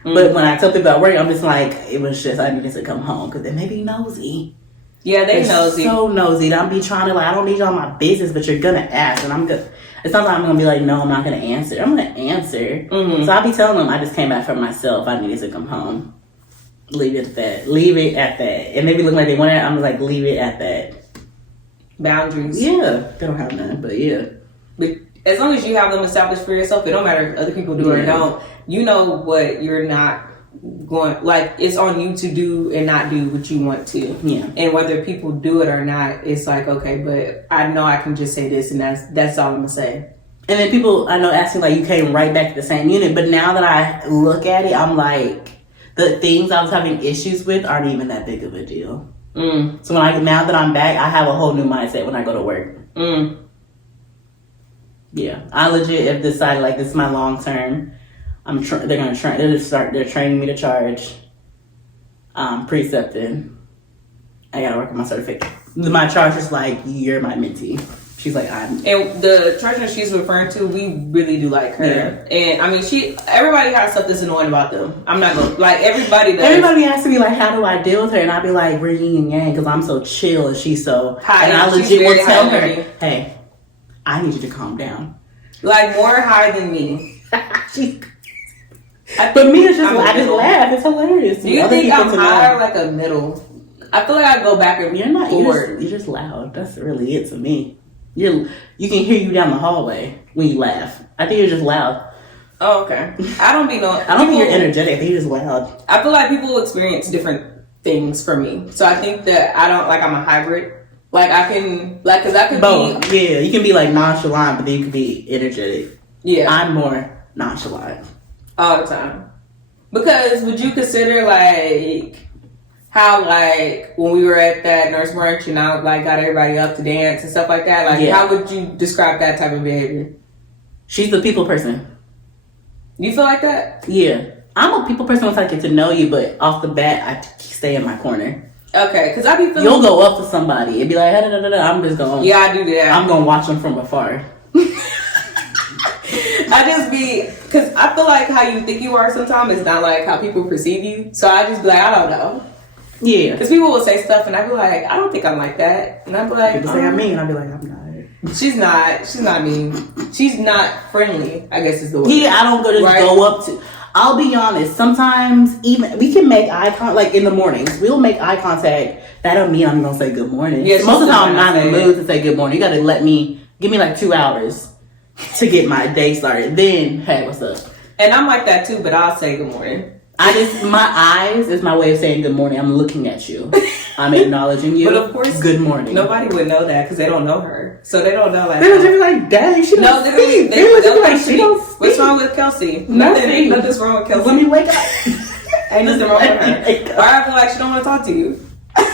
But when I tell people at work, I'm just like, it was just, I needed to come home because they may be nosy. Yeah, they're nosy. So nosy. I'll be trying to, like, I don't need y'all my business, but you're going to ask. And I'm good. It's not like I'm going to be like, no, I'm not going to answer. I'm going to answer. So I'll be telling them I just came back from myself. I needed to come home. Leave it at that. Leave it at that. And they be looking like they want it. I'm like, leave it at that. boundaries. Yeah, they don't have none, but yeah. But as long as you have them established for yourself, it don't matter if other people do it or don't. You know what you're not going, like, it's on you to do and not do what you want to. Yeah. And whether people do it or not, it's like, okay, but I know I can just say this, and that's all I'm gonna say. And then people, I know, ask me, like, you came right back to the same unit. But now that I look at it, I'm like, the things I was having issues with aren't even that big of a deal. So now that I'm back, I have a whole new mindset when I go to work. Yeah, I legit have decided, like, this is my long term. They're training me to charge. Precepting. I gotta work on my certificate. My charger's like, you're my mentee. She's like, And the charger she's referring to, we really do like her. Yeah. And I mean, everybody has stuff that's annoying about them. I'm not gonna, like, everybody does. Everybody asks me, like, how do I deal with her? And I'll be like, we're yin and yang, because I'm so chill and she's so high. And I legit will tell her, hey, I need you to calm down. Like, more high than me. But me, it's just, I just laugh. It's hilarious. Do you think I'm high or like a middle? I feel like I go back and you're not. You're just loud. That's really it to me. You can hear you down the hallway when you laugh. I think you're just loud. Oh, okay. I don't think you're energetic. I think you're just loud. I feel like people experience different things for me. So I think that I'm a hybrid. Like, I can, like, because I could both. Yeah, you can be like nonchalant, but then you can be energetic. Yeah. I'm more nonchalant. All the time. Because would you consider, like, how, like, when we were at that nurse brunch and I, like, got everybody up to dance and stuff like that, like, how would you describe that type of behavior? She's the people person. You feel like that? Yeah. I'm a people person once I get to know you, but off the bat, I stay in my corner. Okay, because I be feeling... You'll go up to somebody and be like, hey, I'm just going... Yeah, I do that. I'm going to watch them from afar. I just be... Because I feel like how you think you are sometimes is not like how people perceive you. So I just be like, I don't know. Yeah. Because people will say stuff and I be like, I don't think I'm like that. And I be like... People say I'm mean and I be like, I'm not. She's not mean. She's not friendly, I guess is the word. Yeah, I don't go up to... I'll be honest, sometimes even we can make eye contact, like in the mornings, we'll make eye contact. That don't mean I'm going to say good morning. Yeah, most of the time I'm not in the mood to say good morning. You got to give me like 2 hours to get my day started. Then, hey, what's up? And I'm like that too, but I'll say good morning. My eyes is my way of saying good morning. I'm looking at you. I'm acknowledging you. But of course, good morning. Nobody would know that because they don't know her. So they don't know, like... They would just be like, dang, she don't speak. They would just be like, she don't speak. What's wrong with Kelcie? Nothing's wrong with Kelcie. Let me wake up. Ain't nothing wrong with her. Or I feel like she don't want to talk to you.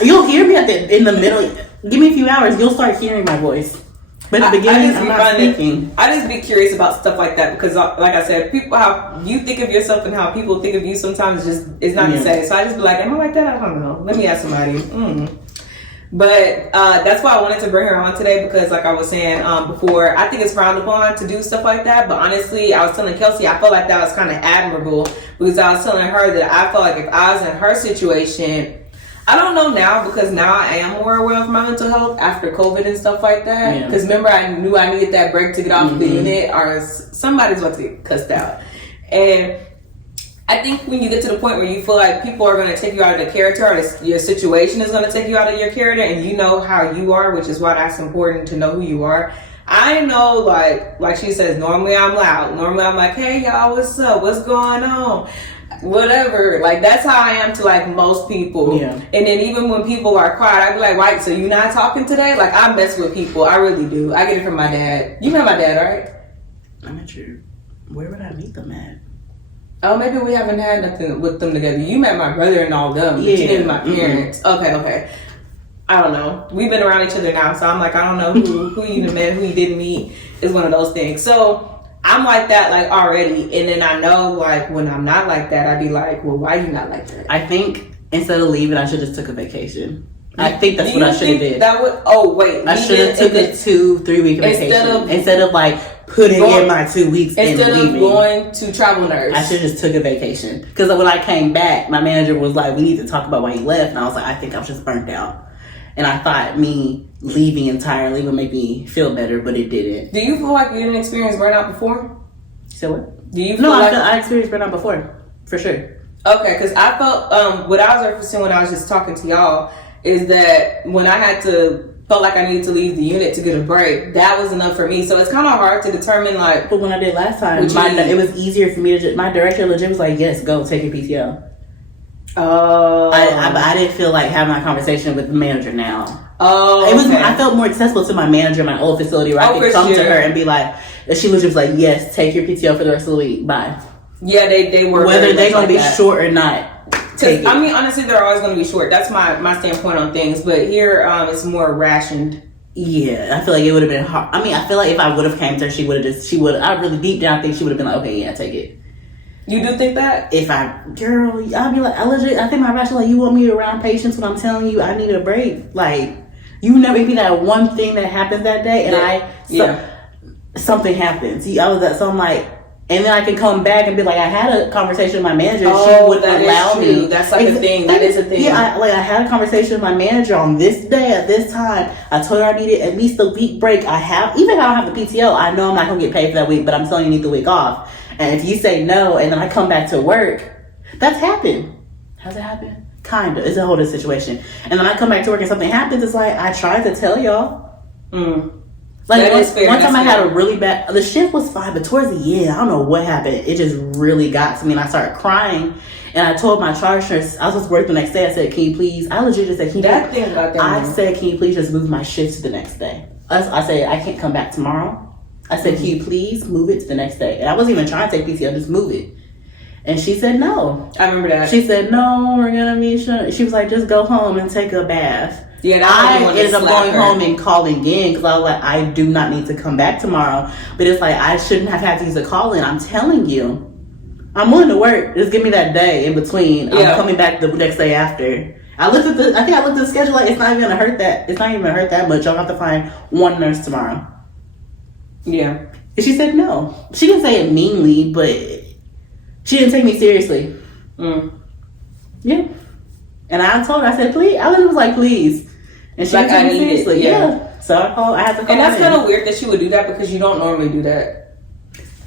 You'll hear me in the middle. Give me a few hours. You'll start hearing my voice. But at the beginning, I'm not speaking. I just be curious about stuff like that because, like I said, people, how you think of yourself and how people think of you sometimes it's not the same. So I just be like, am I like that? I don't know. Let me ask somebody. But that's why I wanted to bring her on today because, like I was saying before, I think it's frowned upon to do stuff like that. But honestly, I was telling Kelcie, I felt like that was kind of admirable because I was telling her that I felt like if I was in her situation, I don't know now because now I am more aware of my mental health after COVID and stuff like that. Because remember, I knew I needed that break to get off the unit or somebody's about to get cussed out. And I think when you get to the point where you feel like people are going to take you out of the character or your situation is going to take you out of your character and you know how you are, which is why that's important to know who you are. I know, like she says, normally I'm loud. Normally I'm like, hey, y'all, what's up? What's going on? Whatever. Like, that's how I am to, like, most people. Yeah. And then even when people are quiet, I be like, right, so you not talking today? Like, I mess with people. I really do. I get it from my dad. You met my dad, right? I'm not sure. Where would I meet them at? Oh, maybe we haven't had nothing with them together. You met my brother and all them, but you didn't my parents. Okay. I don't know. We've been around each other now, so I'm like, I don't know who you met, who you didn't meet. Is one of those things. So I'm like that, like, already. And then I know, like, when I'm not like that, I'd be like, well, why you not like that? I think instead of leaving, I should have just took a vacation. I think that's what I should have did. I should have took a 2-3 week vacation. Instead of like putting in my 2 weeks and leaving. Instead of going to travel nurse. I should have just took a vacation. Because when I came back, my manager was like, we need to talk about why you left. And I was like, I think I was just burnt out. And I thought me leaving entirely would make me feel better, but it didn't. Do you feel like you didn't experience burnout before? So what? Do you feel I experienced burnout before. For sure. Okay, because I felt, what I was referencing when I was just talking to y'all is that when I had to felt like I needed to leave the unit to get a break, that was enough for me. So it's kind of hard to determine, like. But when I did last time, it was easier for me to my director legit was like, yes, go take your PTO. Oh. I didn't feel like having that conversation with the manager now. Oh, I felt more accessible to my manager in my old facility where I could come to her and be like, she legit was like, yes, take your PTO for the rest of the week. Bye. Yeah, they were. Whether they're going to be short or not. I mean, honestly, they're always going to be short. That's my standpoint on things. But here, it's more rationed. Yeah, I feel like it would have been hard. I mean, I feel like if I would have came to her, I really deep down think she would have been like, okay, yeah, take it. You do think that? I'd be like, I think my rational, like, you want me around patients when I'm telling you I need a break. Like, you never give me that one thing that happens that day, and something happens. I was at, so I'm like, and then I can come back and be like, I had a conversation with my manager. She wouldn't allow me. That's like a thing. That is a thing. Yeah, I had a conversation with my manager on this day at this time. I told her I needed at least a week break. Even if I don't have the PTO, I know I'm not going to get paid for that week, but I'm telling you, need the week off. And if you say no, and then I come back to work, that's happened. Has it happened? Kind of. It's a whole other situation. And then I come back to work and something happens. It's like, I tried to tell y'all. Like, one time I had a really bad, the shift was fine, but towards the end, I don't know what happened. It just really got to me, and I started crying. And I told my charge nurse, I was supposed to work the next day. I said, can you please, I legit just said, can you please just move my shift to the next day? I said, I can't come back tomorrow. I said, can you please move it to the next day? And I wasn't even trying to take PTO, just move it. And she said no. I remember that. She said, no, we're going to be sure. She was like, just go home and take a bath. Yeah, I ended up going home and calling in because I was like, I do not need to come back tomorrow. But it's like, I shouldn't have had to use a call in. I'm telling you. I'm willing to work. Just give me that day in between. I'm coming back the next day after. I think I looked at the schedule, like, it's not even going to hurt that. It's not even going to hurt that much. I'll have to find one nurse tomorrow. Yeah. And she said no. She didn't say it meanly, but she didn't take me seriously. Yeah. And I told her, I said, please. I was like, please. And she didn't take me seriously. Yeah. So I had to call. And that's kind of weird that she would do that because you don't normally do that.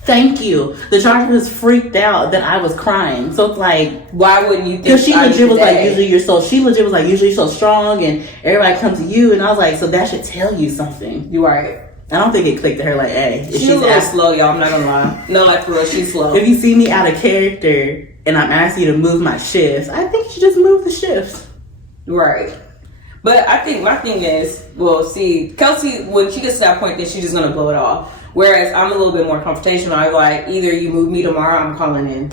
Thank you. The charge was freaked out that I was crying. So it's like, why wouldn't you think? Because she legit was like, usually you're so strong and everybody comes to you. And I was like, so that should tell you something. You're right. I don't think it clicked to her like, hey. She's a little slow, y'all. I'm not gonna lie. No, like for real, she's slow. If you see me out of character and I'm asking you to move my shifts, I think you should just move the shifts. Right. But I think my thing is, well, see, Kelcie, when she gets to that point, then she's just gonna blow it off. Whereas I'm a little bit more confrontational. I'm like, either you move me tomorrow, I'm calling in.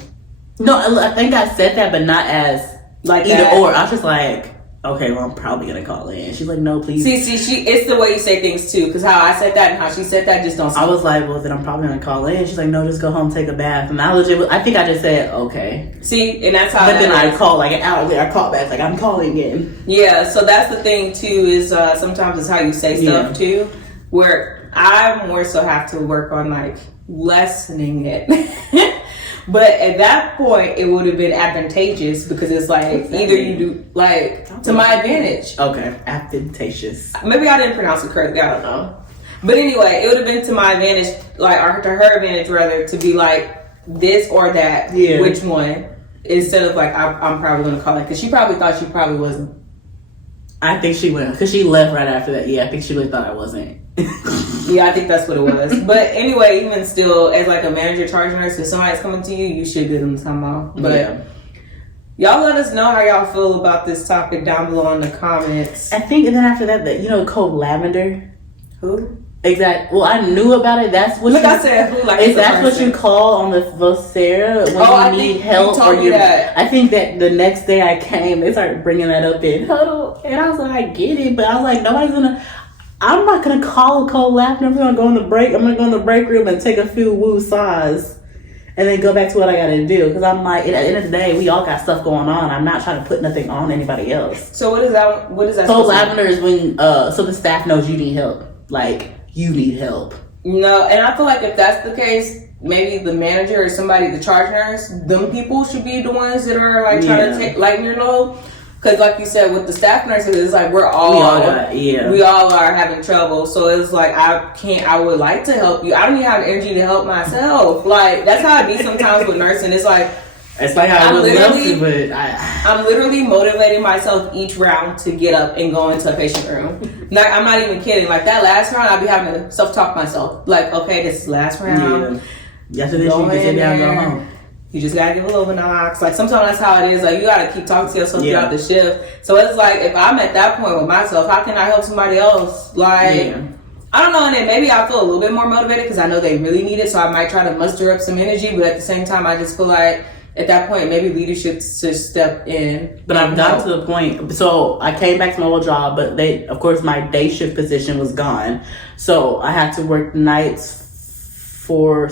No, I think I said that, but not as like either that. Or. I was just like, okay, well, I'm probably gonna call in. She's like, no, please. See, it's the way you say things too. Because how I said that and how she said that just don't. I was like, well, then I'm probably gonna call in. She's like, no, just go home, take a bath. And I think I just said, okay. See, and that's how. But then I called like an hour later. I called back like I'm calling in. Yeah, so that's the thing too. Is sometimes it's how you say stuff too. Where I more so have to work on like lessening it. But at that point, it would have been advantageous because it's like either you do like to my advantage. Okay, advantageous. Maybe I didn't pronounce it correctly. I don't know. But anyway, it would have been to my advantage, like or to her advantage rather, to be like this or that. Yeah. Which one? Instead of like I'm probably gonna call it because she probably thought she probably wasn't. I think she went because she left right after that. Yeah, I think she really thought I wasn't. Yeah, I think that's what it was. But anyway, even still, as like a manager, charge nurse, if somebody's coming to you, you should give them time off. But y'all let us know how y'all feel about this topic down below in the comments. I think, and then after that, you know, Cold Lavender. Who? Exactly. Well, I knew about it. That's what. Look, I said who? Like is that what you call on the Vocera when you need help? You told me that. I think that the next day I came, they started bringing that up in huddle, and I was like, I get it, but I was like, nobody's gonna. I'm not gonna call a Cold Lavender. I'm gonna go in the break. I'm gonna go in the break room and take a few woo saws, and then go back to what I gotta do. Because I'm like, at the end of the day, we all got stuff going on. I'm not trying to put nothing on anybody else. So what is that? What is that? Cold Lavender is when so the staff knows you need help. Like you need help. No, and I feel like if that's the case, maybe the manager or somebody, the charge nurse, them people should be the ones that are like trying to lighten your load. Because like you said, with the staff nurses, it's like we all are having trouble. So it's like, I would like to help you. I don't even have the energy to help myself. Like, that's how it be sometimes with nursing. It's like, It's like how I was love to, but I'm literally motivating myself each round to get up and go into a patient room. I'm not even kidding. Like that last round, I'll be having to self-talk myself. Like, okay, this is the last round. Yeah. After this, you can sit down and go home. You just gotta give a little knocks. Like sometimes that's how it is. Like you gotta keep talking to yourself throughout the shift. So it's like if I'm at that point with myself, how can I help somebody else? Like I don't know. And then maybe I feel a little bit more motivated because I know they really need it. So I might try to muster up some energy. But at the same time, I just feel like at that point, maybe leadership should step in. But I've got to the point. So I came back to my old job, but of course, my day shift position was gone. So I had to work nights for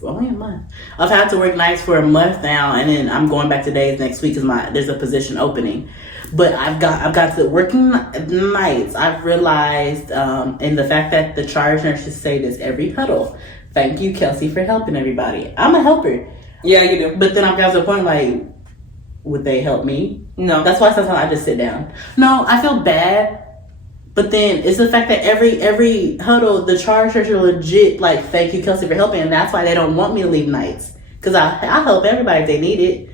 only a month. I've had to work nights for a month now, and then I'm going back to days next week because there's a position opening. But I've got to working nights. I've realized, and the fact that the charge nurses say this every huddle. Thank you, Kelcie, for helping everybody. I'm a helper. Yeah, you do. But then I've got to the point like, would they help me? No. That's why sometimes I just sit down. No, I feel bad. But then it's the fact that every huddle, the charge nurses are legit like, thank you, Kelcie, for helping. And that's why they don't want me to leave nights. Because I help everybody if they need it.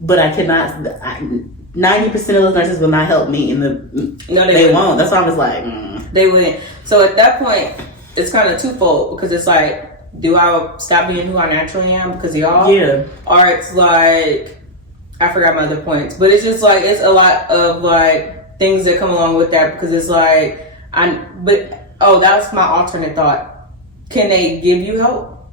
But I cannot, 90% of those nurses will not help me. They won't. That's why I was like, They wouldn't. So at that point, it's kind of twofold. Because it's like, do I stop being who I naturally am because of y'all? Yeah. Or it's like, I forgot my other points. But it's just like, it's a lot of like, things that come along with that because it's like that's my alternate thought. Can they give you help?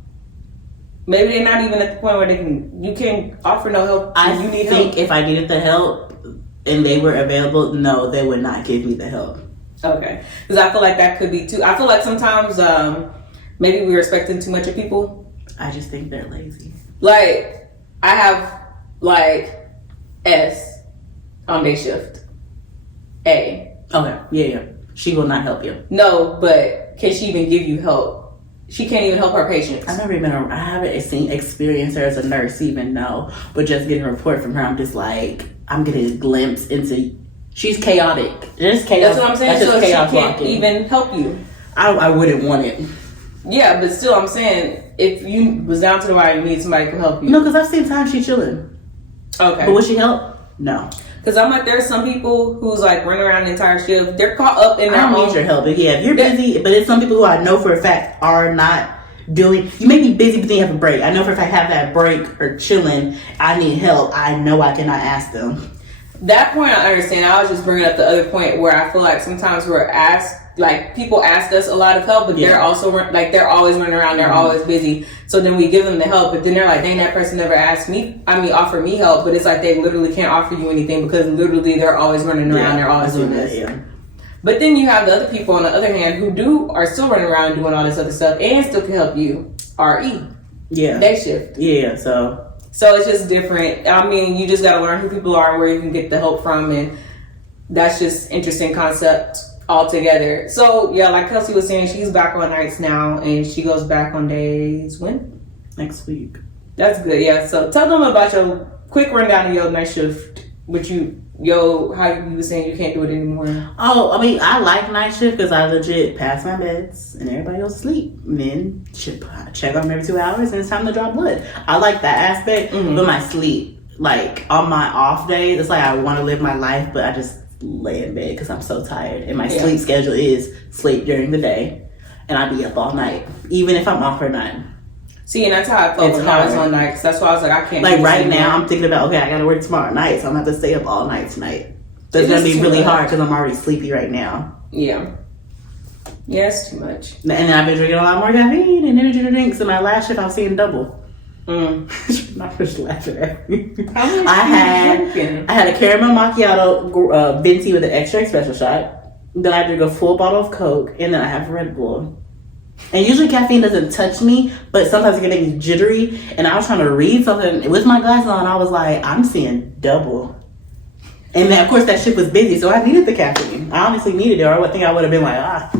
Maybe they're not even at the point where you can offer no help. You need help. If I needed the help and they were available, no, they would not give me the help. Okay, because I feel like that could be too. I feel like sometimes maybe we're expecting too much of people. I just think they're lazy. Like I have like S on day shift. A. Okay. Yeah. She will not help you. No, but can she even give you help? She can't even help her patients. I haven't experienced her as a nurse even know, but just getting a report from her, I'm just like, I'm getting a glimpse into, she's chaotic. Just chaos. That's what I'm saying. So she can't even help you. I wouldn't want it. Yeah, but still I'm saying, if you was down to the wire, you need somebody who can help you. No, because I've seen times she's chilling. Okay. But would she help? No. Because I'm like, there's some people who's like running around the entire shift. They're caught up in their own. I don't need your help. But yeah, if you're busy, but it's some people who I know for a fact are not doing. You may be busy, but then you have a break. I know for a fact have that break or chilling. I need help. I know I cannot ask them. That point I understand. I was just bringing up the other point where I feel like sometimes we're asked, like people ask us a lot of help, but they're also like they're always running around. They're always busy. So then we give them the help, but then they're like, dang, that person never asked me. Offer me help, but it's like they literally can't offer you anything because literally they're always running around. They're always doing this. Yeah. But then you have the other people on the other hand who are still running around doing all this other stuff and still can help you. RE. Yeah. Day shift. Yeah. So it's just different. I mean, you just got to learn who people are and where you can get the help from, and that's just interesting concept altogether. So yeah, like Kelcie was saying, she's back on nights now, and she goes back on days when? Next week. That's good. Yeah. So tell them about your quick rundown of your night shift. How you were saying you can't do it anymore. Oh, I mean, I like night shift because I legit pass my meds and everybody else sleep. And then check on them every 2 hours and it's time to draw blood. I like that aspect, but my sleep, like on my off days, it's like I want to live my life, but I just lay in bed because I'm so tired. And my sleep schedule is sleep during the day and I be up all night, even if I'm off for a night. See, and that's how I felt when I was on nights. That's why I was like, I can't. Like right now, I'm thinking about, okay, I got to work tomorrow night, so I'm going to have to stay up all night tonight. So it's going to be really hard because I'm already sleepy right now. Yeah. Yeah, it's too much. And then I've been drinking a lot more caffeine and energy drinks. In my last shift, I was seeing double. Not just laughing at me. I had a caramel macchiato venti with an extra espresso shot. Then I drink a full bottle of Coke, and then I have Red Bull. And usually caffeine doesn't touch me, but sometimes it can make me jittery. And I was trying to read something with my glasses on. I was like, I'm seeing double. And then, of course, that ship was busy, so I needed the caffeine. I honestly needed it, or I think I would have been like,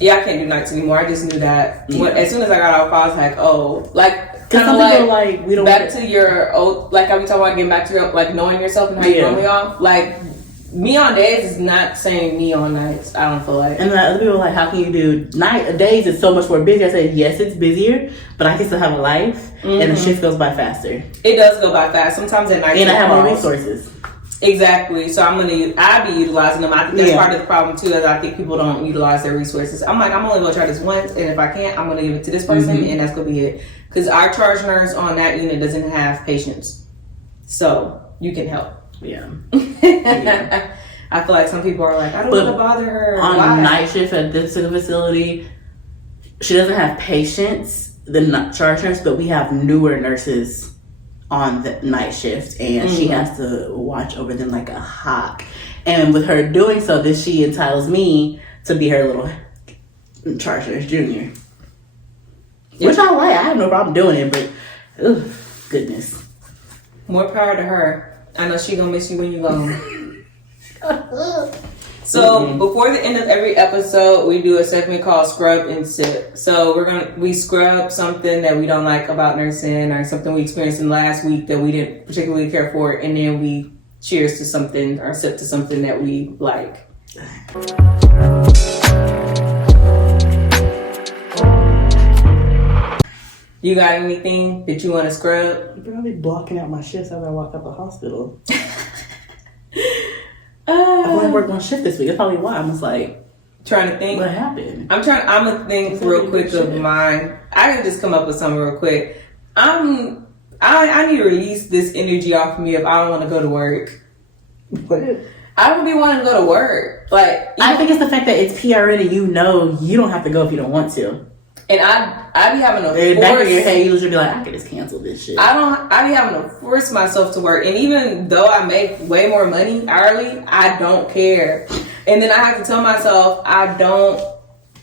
Yeah, I can't do nights anymore. I just knew that. As soon as I got off, I was like, oh. Like, kind of like we don't back to your old, like, how we talking about getting back to your, like, knowing yourself and how you normally are. Like, me on days is not saying me on nights. I don't feel like. And the other people are like, how can you do days is so much more busy? I said, yes, it's busier, but I can still have a life, and the shift goes by faster. It does go by fast. Sometimes at night, and I have more resources. Exactly. So I'll be utilizing them. I think that's part of the problem too, is I think people don't utilize their resources. I'm like, I'm only gonna try this once, and if I can't, I'm gonna give it to this person, and that's gonna be it. Because our charge nurse on that unit doesn't have patients, so you can help. Yeah. I feel like some people are like, I don't want to bother her. On night shift at this facility, she doesn't have patients, the charge nurse, but we have newer nurses on the night shift, and she has to watch over them like a hawk. And with her doing so, this she entitles me to be her little charge nurse junior, which I like. I have no problem doing it, but goodness, more power to her. I know she gonna miss you when you gone. So before the end of every episode, we do a segment called Scrub and Sip. So we scrub something that we don't like about nursing, or something we experienced in last week that we didn't particularly care for, and then we cheers to something or sip to something that we like. You got anything that you want to scrub? You're probably blocking out my shifts as I walk out the hospital. I've only worked one shift this week. That's probably why. I'm just like, trying to think. What happened? I'm gonna think real quick of mine. I can just come up with something real quick. I need to release this energy off of me if I don't want to go to work. What? I don't be wanting to go to work. Like, I think it's the fact that it's PRN and you don't have to go if you don't want to. And I be having to in force. Back of your head, you usually be like, I can just cancel this shit. I be having to force myself to work, and even though I make way more money hourly, I don't care. And then I have to tell myself,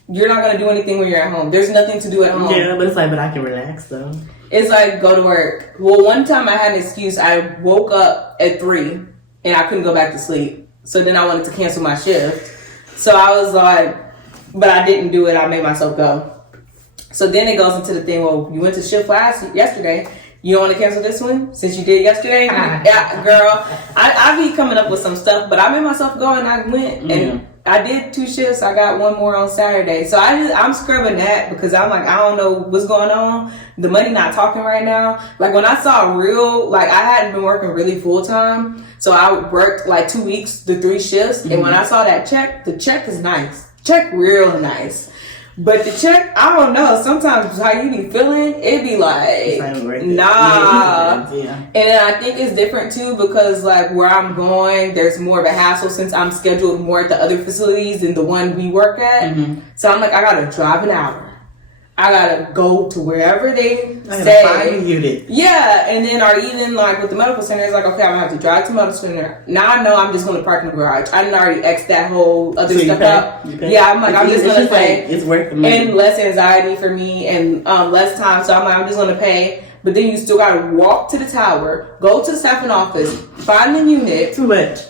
you're not gonna do anything when you're at home. There's nothing to do at home. Yeah, but it's like, but I can relax though. It's like, go to work. Well, one time I had an excuse. I woke up at 3 and I couldn't go back to sleep. So then I wanted to cancel my shift. So I was like, but I didn't do it. I made myself go. So then it goes into the thing, well, you went to shift yesterday. You don't want to cancel this one since you did yesterday? Yeah, girl. I be coming up with some stuff, but I made myself go and I went and I did 2 shifts. I got 1 more on Saturday. So I'm scrubbing that because I'm like, I don't know what's going on. The money not talking right now. Like when I saw I hadn't been working really full time. So I worked like 2 weeks, the 3 shifts. And when I saw that check, the check is nice. Check real nice. But the check, I don't know. Sometimes how you be feeling, it be like, nah. Yeah. And then I think it's different too because like where I'm going, there's more of a hassle since I'm scheduled more at the other facilities than the one we work at. So I'm like, I gotta drive an hour. I gotta go to wherever they say. Find a unit. Yeah, and then or even like with the medical center, it's like, okay, I'm gonna have to drive to the medical center. Now I know I'm just gonna park in the garage. I didn't already X that whole other stuff out. Yeah, I'm like, I'm just gonna pay. It's worth the money. And less anxiety for me and less time. So I'm like, I'm just gonna pay. But then you still gotta walk to the tower, go to the staffing office, find a unit. Too much.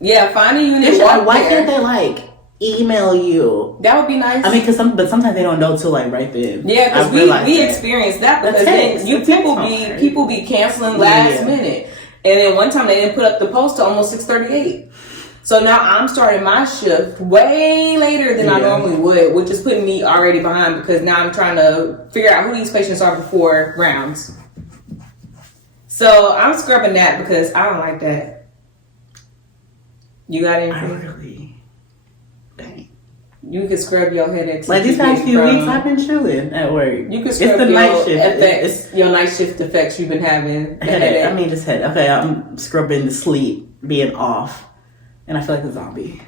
Yeah, find a unit. Why can't they like email you? That would be nice. I mean, but sometimes they don't know till like right then. Yeah, because we experienced that because then people be canceling last minute, and then one time they didn't put up the post till almost 6:38. So now I'm starting my shift way later than I normally would, which is putting me already behind because now I'm trying to figure out who these patients are before rounds. So I'm scrubbing that because I don't like that. You got anything? Dang. You can scrub your headaches. Like these past few weeks, I've been chilling at work. You can scrub your night shift effects, your night shift effects you've been having. Headache. I mean, just headache. Okay, I'm scrubbing the sleep being off, and I feel like a zombie.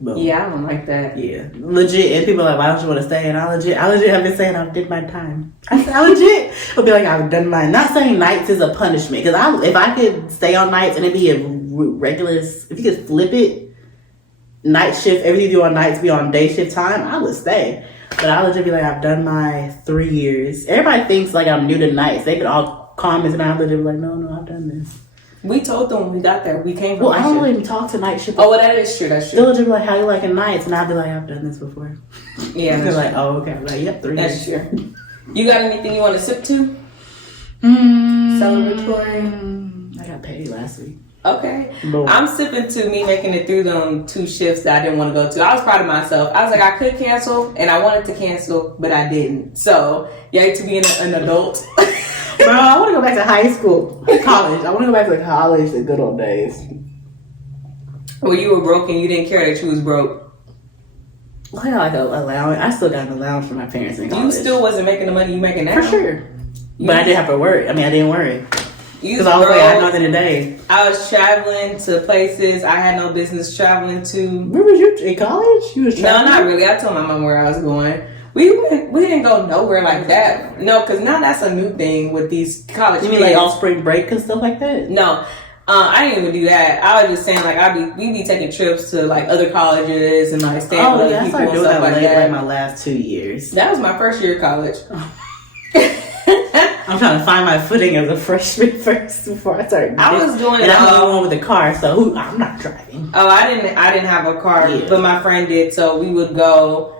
Boom. Yeah, I don't like that. Yeah, legit. And people are like, why don't you want to stay? And I legit have been saying I did my time. I legit would be like, I've done mine. Not saying nights is a punishment, because if I could stay on nights and it'd be a regular, if you could flip it. Night shift, everything you do on nights be on day shift time, I would stay. But I would just be like, I've done my 3 years. Everybody thinks like I'm new to nights. They could all comment and I would just be like, no, I've done this. We told them when we got there. We came from Well, I don't really talk to night shift. Oh, well, that is true. That's true. They'll just be like, how you liking nights? And I'll be like, I've done this before. Yeah. They're like, oh, okay. I'm like, yep, 3 years. That's true. You got anything you want to sip to? Celebratory? I got paid last week. Okay. Boom. I'm sipping to me making it through them 2 shifts that I didn't want to go to. I was proud of myself. I was like, I could cancel, and I wanted to cancel, but I didn't. So, yay to being an adult. Bro, I want to go back to high school, college. I want to go back to college, the good old days. Well, you were broke and you didn't care that you was broke. Well, like an allowance. I still got an allowance from my parents in college. You still wasn't making the money you making now. For sure. But I didn't have to work. I mean, I didn't worry. Because I was like, I had nothing today. I was traveling to places I had no business traveling to. Where was you? In college? You was traveling? No, not really. I told my mom where I was going. We didn't go nowhere like that. No, because now that's a new thing with these college You mean kids. like all spring break and stuff like that? No. I didn't even do that. I was just saying, like, we be taking trips to, like, other colleges and, like, staying with other people and stuff like that. Like my last 2 years. That was my first year of college. I'm trying to find my footing as a freshman first before I started. I was doing, and I'm the only one with a car, so I'm not driving. Oh, I didn't have a car, but my friend did. So we would go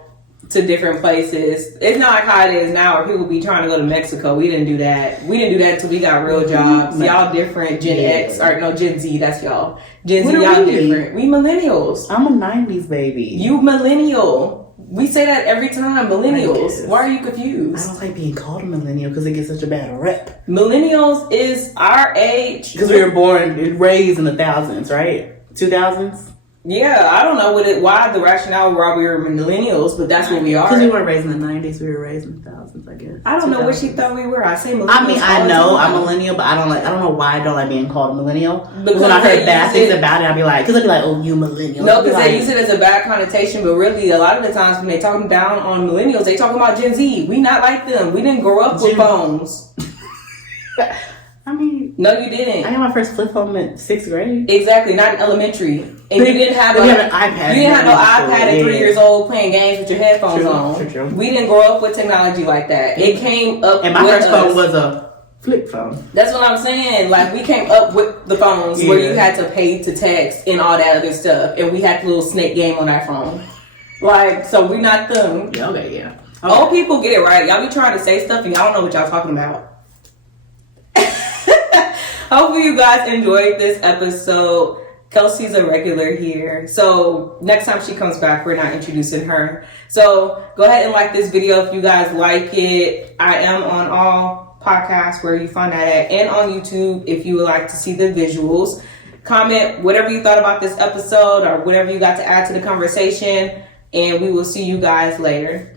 to different places. It's not like how it is now, where people be trying to go to Mexico. We didn't do that. We didn't do that until we got real jobs. Y'all different. Gen X or no Gen Z. That's y'all. Gen Z. Y'all different. We millennials. I'm a '90s baby. You millennial. We say that every time, millennials. Why are you confused? I don't like being called a millennial because it gets such a bad rep. Millennials is our age. Because we were born and raised in the thousands, right? 2000s? Yeah, I don't know why the rationale why we were millennials, but that's what we are. Because we weren't raised in the 90s, we were raised in the thousands, I guess. I don't know what she thought we were. I say millennials. I mean, I know I'm a millennial, but I don't know why I don't like being called a millennial. Because when I heard bad things about it, I'd be like, because they'd be like, oh, you millennial. No, because they use it as a bad connotation, but really, a lot of the times when they talking down on millennials, they talking about Gen Z. We not like them. We didn't grow up with phones. I mean, no, you didn't. I got my first flip phone in 6th grade. Exactly, not in elementary. And you didn't have an iPad. You didn't have no iPad at 3 years old playing games with your headphones on. True. We didn't grow up with technology like that. It came up. And my first phone was a flip phone. That's what I'm saying. Like, we came up with the phones where you had to pay to text and all that other stuff, and we had the little snake game on our phone. Like, so we're not them. Yeah, okay. Old people get it right. Y'all be trying to say stuff and y'all don't know what y'all talking about. Hopefully you guys enjoyed this episode. Kelsey's a regular here. So next time she comes back, we're not introducing her. So go ahead and like this video if you guys like it. I am on all podcasts where you find that at, and on YouTube if you would like to see the visuals. Comment whatever you thought about this episode or whatever you got to add to the conversation. And we will see you guys later.